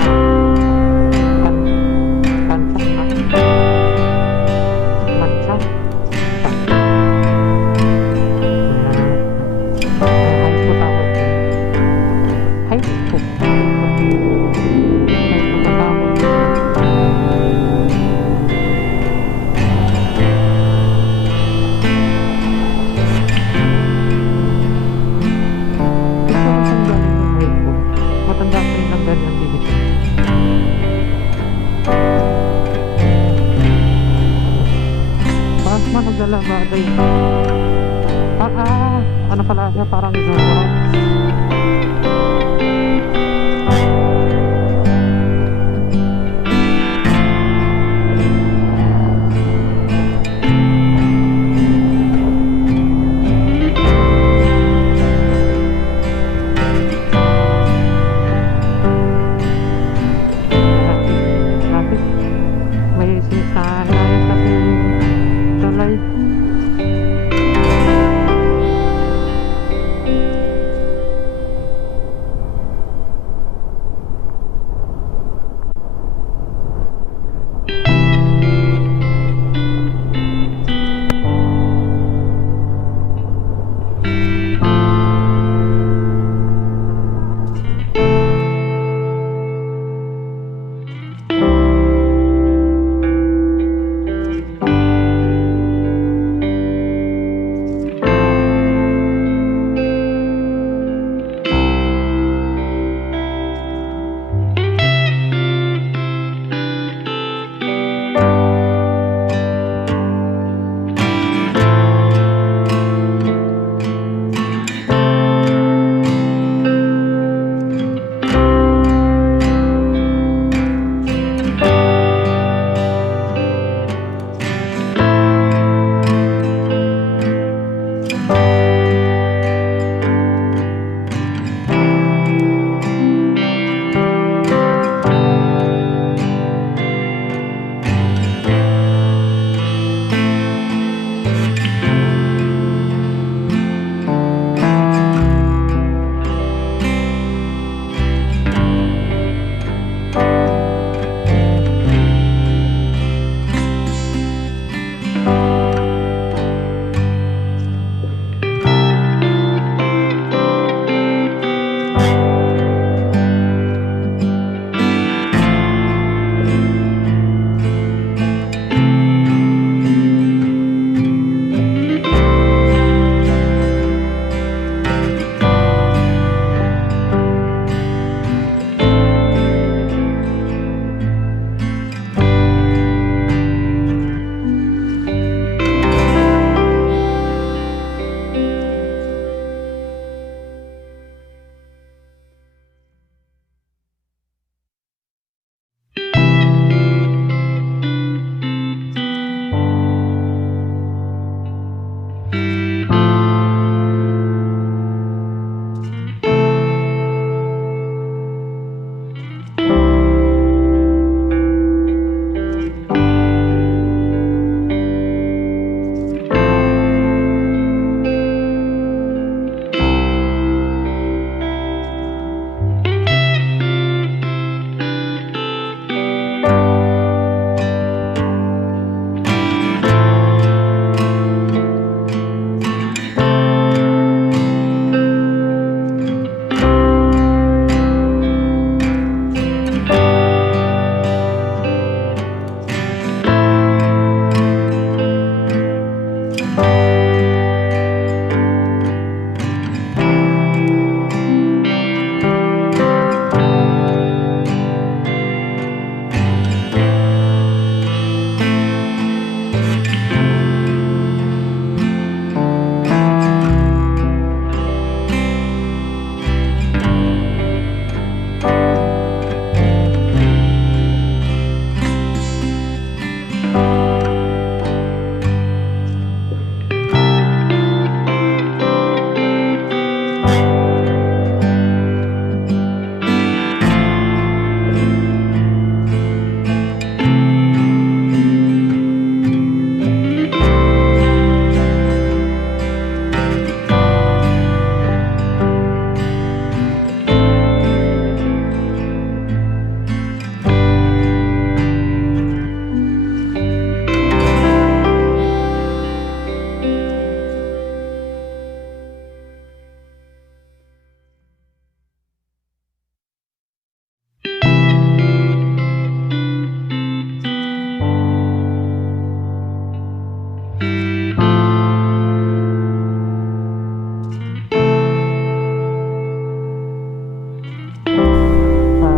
naglalabada yun. Ano pala siya? Parang Zorox. May sinisahan kasi tulay.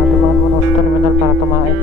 Dumaan muna ako sa terminal para tumain.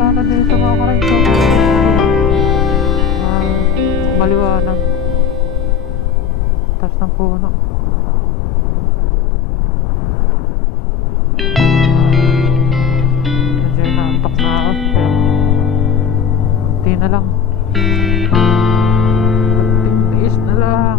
Sana dito mga karayso maliwanag taas ng puno. Medyo inaantok na ako pero kunti na lang, kunting tiis na lang.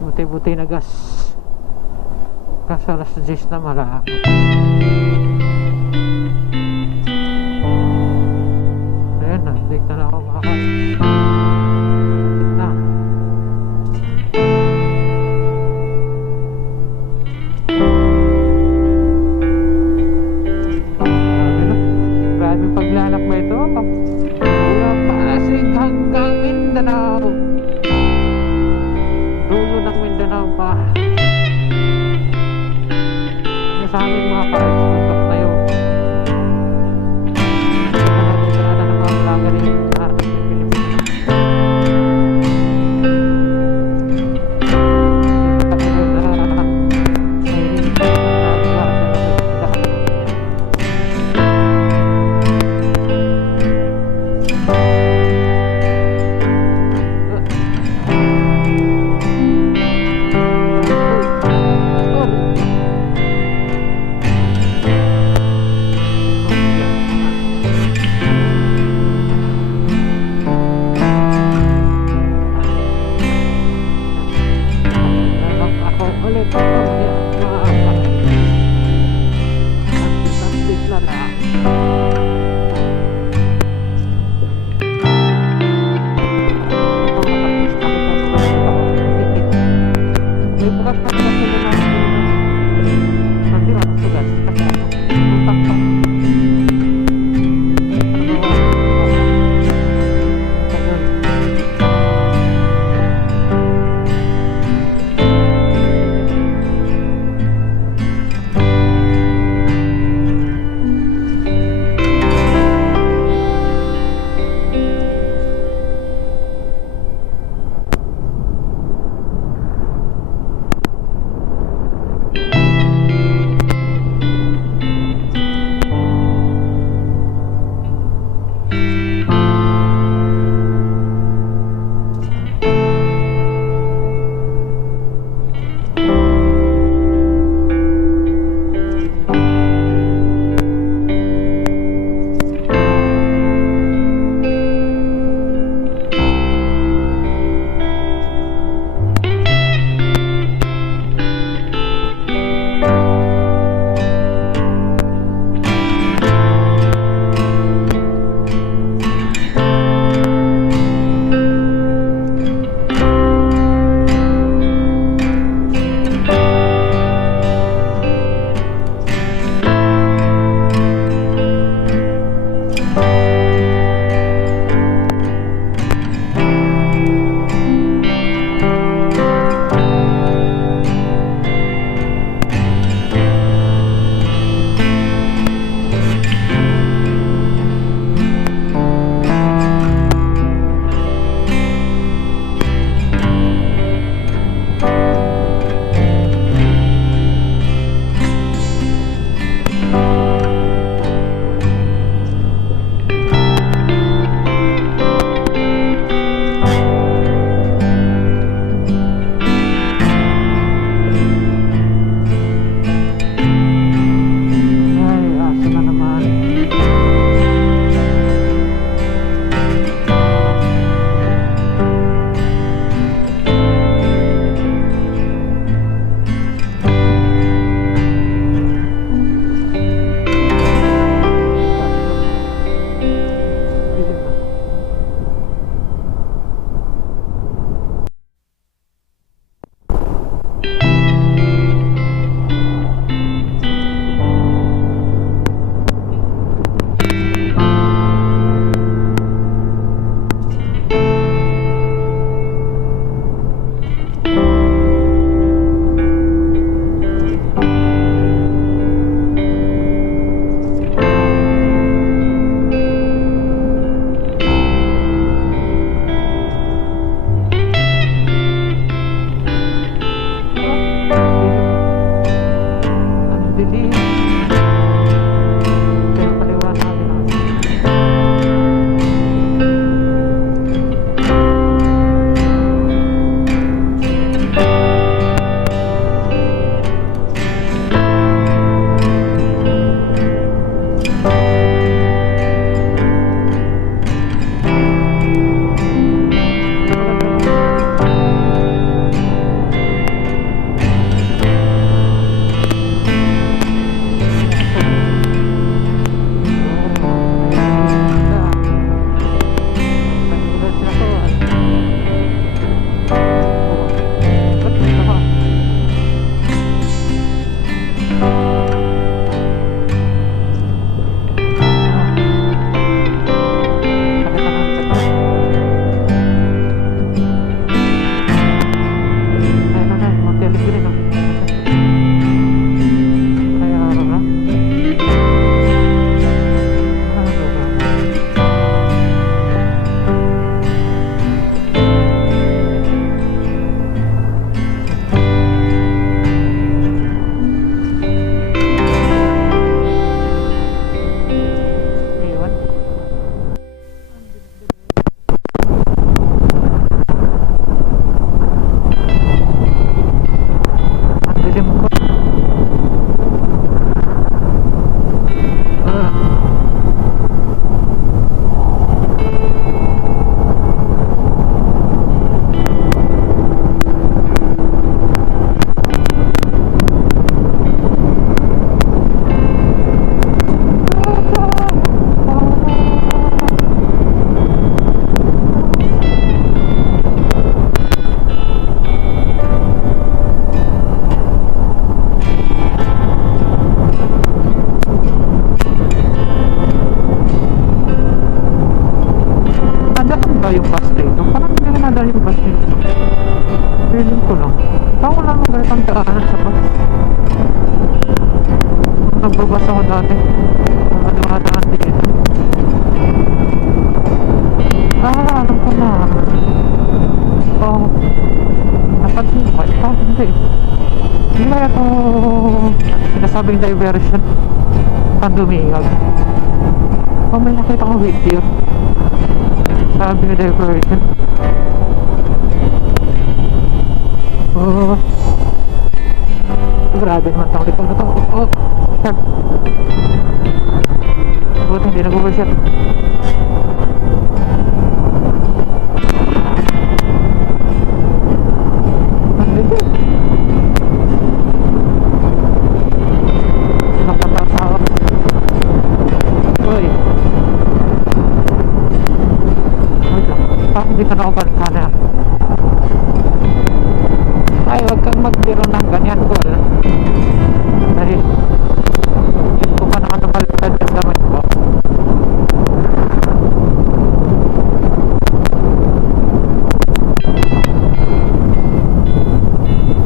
Buti-buti na gas kaso alas 10 na malabo. Ayan na, late na ako makakalis na. Maraming paglalakbay ito mula Pasig hanggang Mindanao, dulo ng Mindanao pa. Sa amin mga ka-rides, bundok na yun. ulit ito. Kaya update lang na. May bukas na sila sila na nandira ang sugas kasi ano utak pa Yun ko lang. Baka wala naman ganitang daanan sa bus. Nung nagbabas ako dati, dumadaan dito. Alam ko na. Oh, napansin ko kayo. Hindi. Hindi kaya ito sinasabing diversion. Pandumingag. Oh, may nakita kong video. Sabi na diversion. Oh, grabe naman itong rito na ito. Oh, shit. Buti hindi nag-overshot. Nandito. Napatatawa. Uy. Wait lang. Bakit hindi ka na ako kalikana? Ay, huwag kang magbiro ng ganyan, Gol. Dahil hindi ko pa naman napalitan yung damit ko.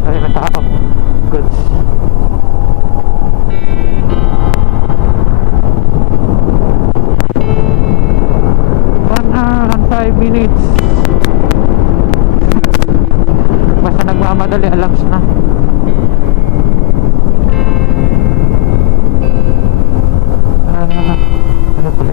Ay, may tao. Goods. One hour and 5 minutes. Basta nagmamadali, alams na. Ano pala?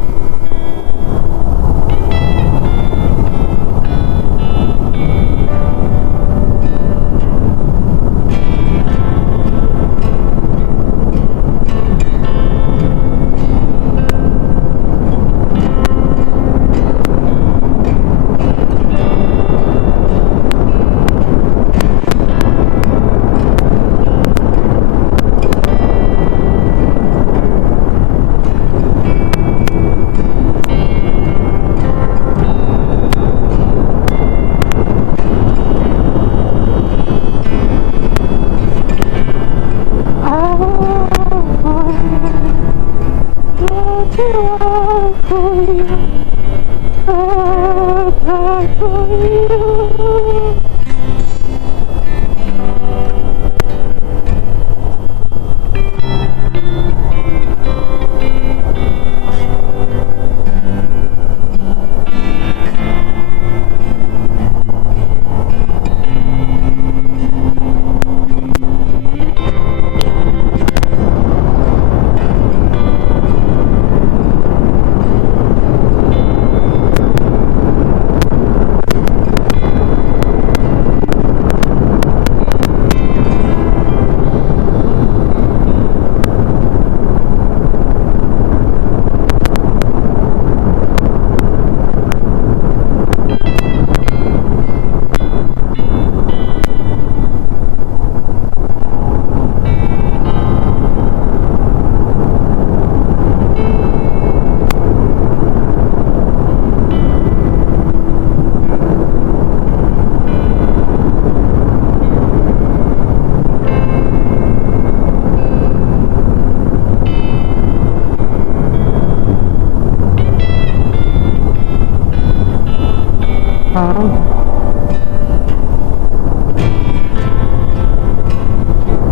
Araw.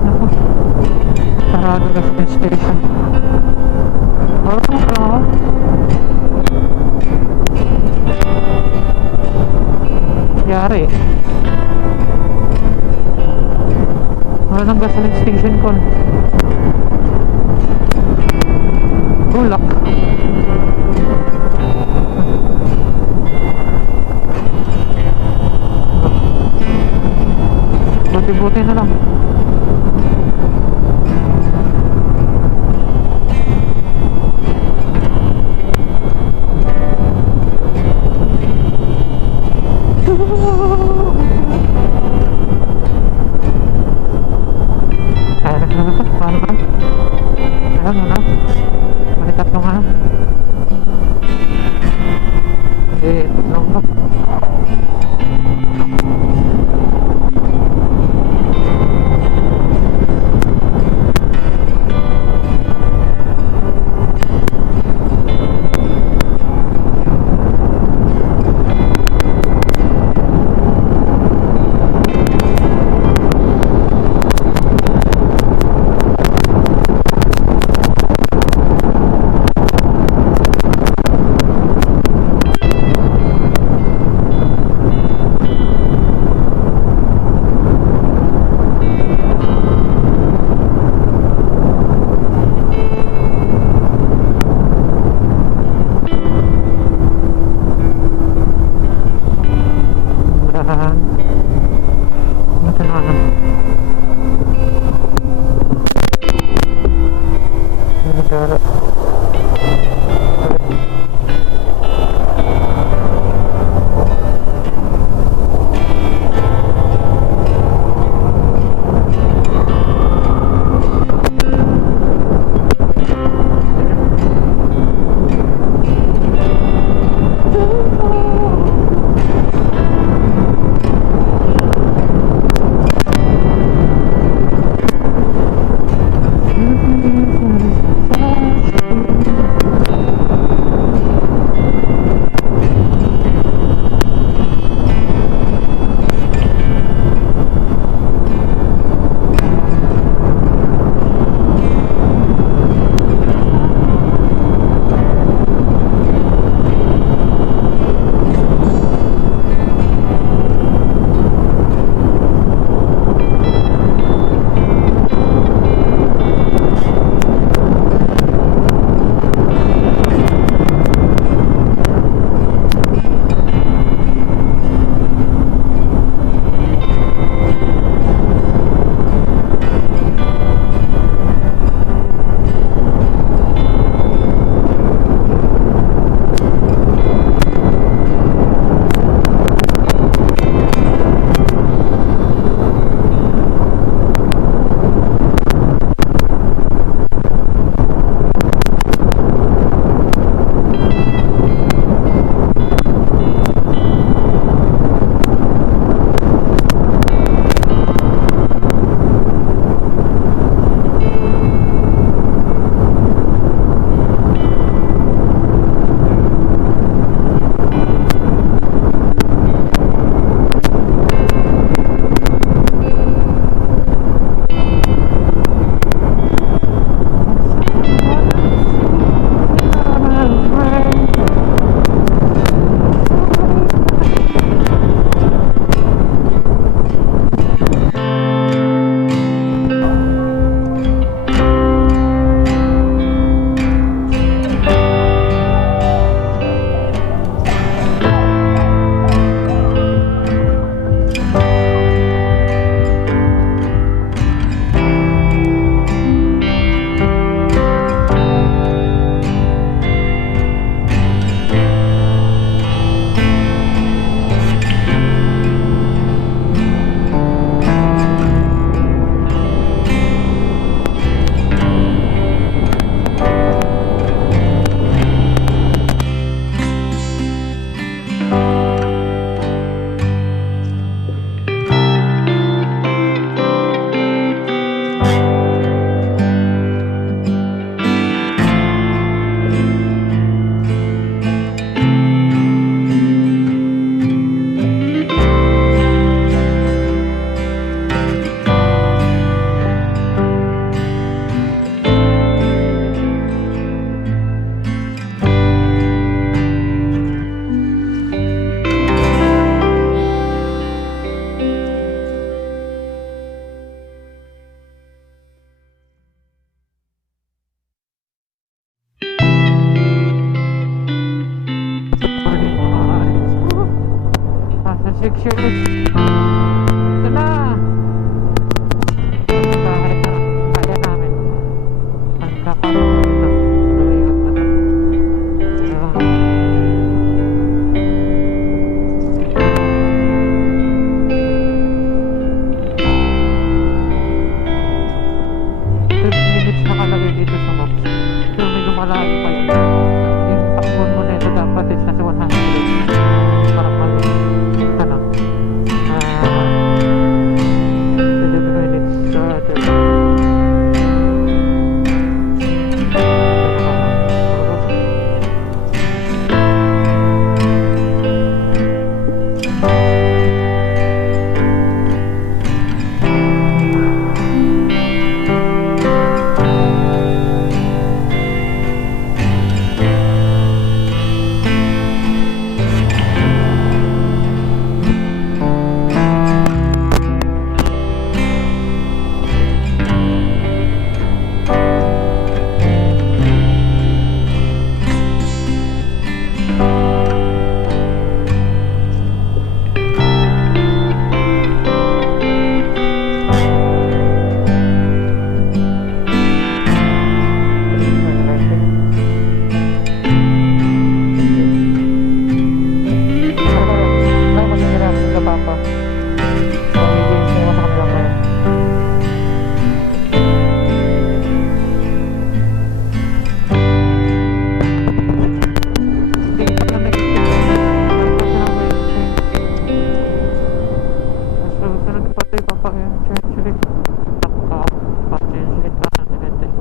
Naku. Sarado na sa station. Araw mo ka lang ako. Yari. Wala nang gasoline station ko. Bulak. Buti-buti na lang. Kaya na ito. Paano ba? Kaya mo na. May tatlong nga. Tatlong ka. Ito na ano. Nagdara. Cheers! Ito na! Kahit na kaya namin magkakaroon ng lumigot na ito. Minutes nakalagay dito sa maps. Pero may lumalayo pa yun. Yung takbon mo na ito dapat is nasa 100. Parang mali. Ito lang. yung church. Napaka-patensya ka na agad eh.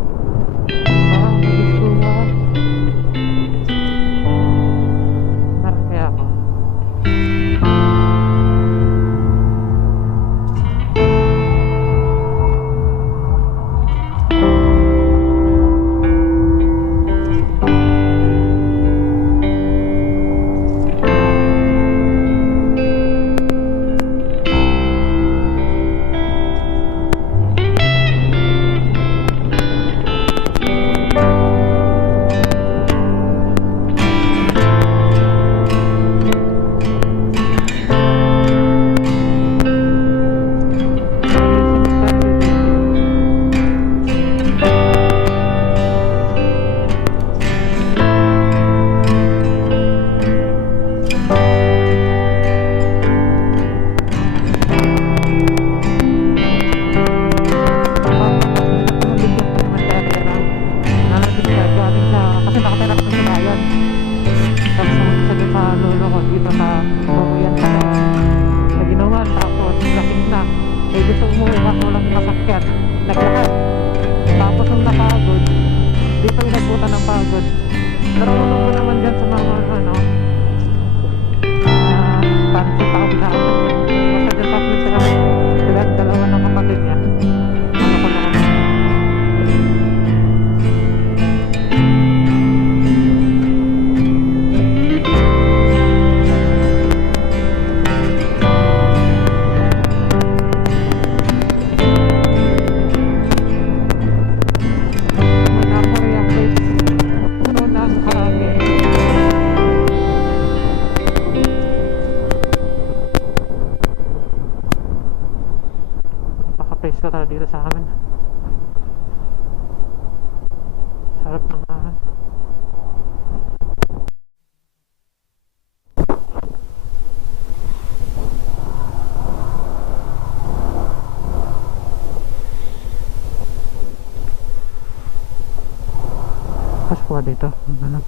Parang nag-iskuhan. Parang kaya ako. Kasi nakatira ko sa bayan. Tapos sumunod siya sa lolo ko dito sa Bubuyan sa Ginawan. Tapos lasing na. Eh gusto umuwi kasi walang masakyan. Naglakad. Tapos nung napagod, di pa inagbutan ng pagod. Narunong ko naman dyan sa mga ano, pansit ako binaan. Basta dyan sa akin sila dalawa ng kapatid niya. Ano ko naman. Place ko talaga dito sa amin. Sarap ng amin. Pasok ba dito? Ano?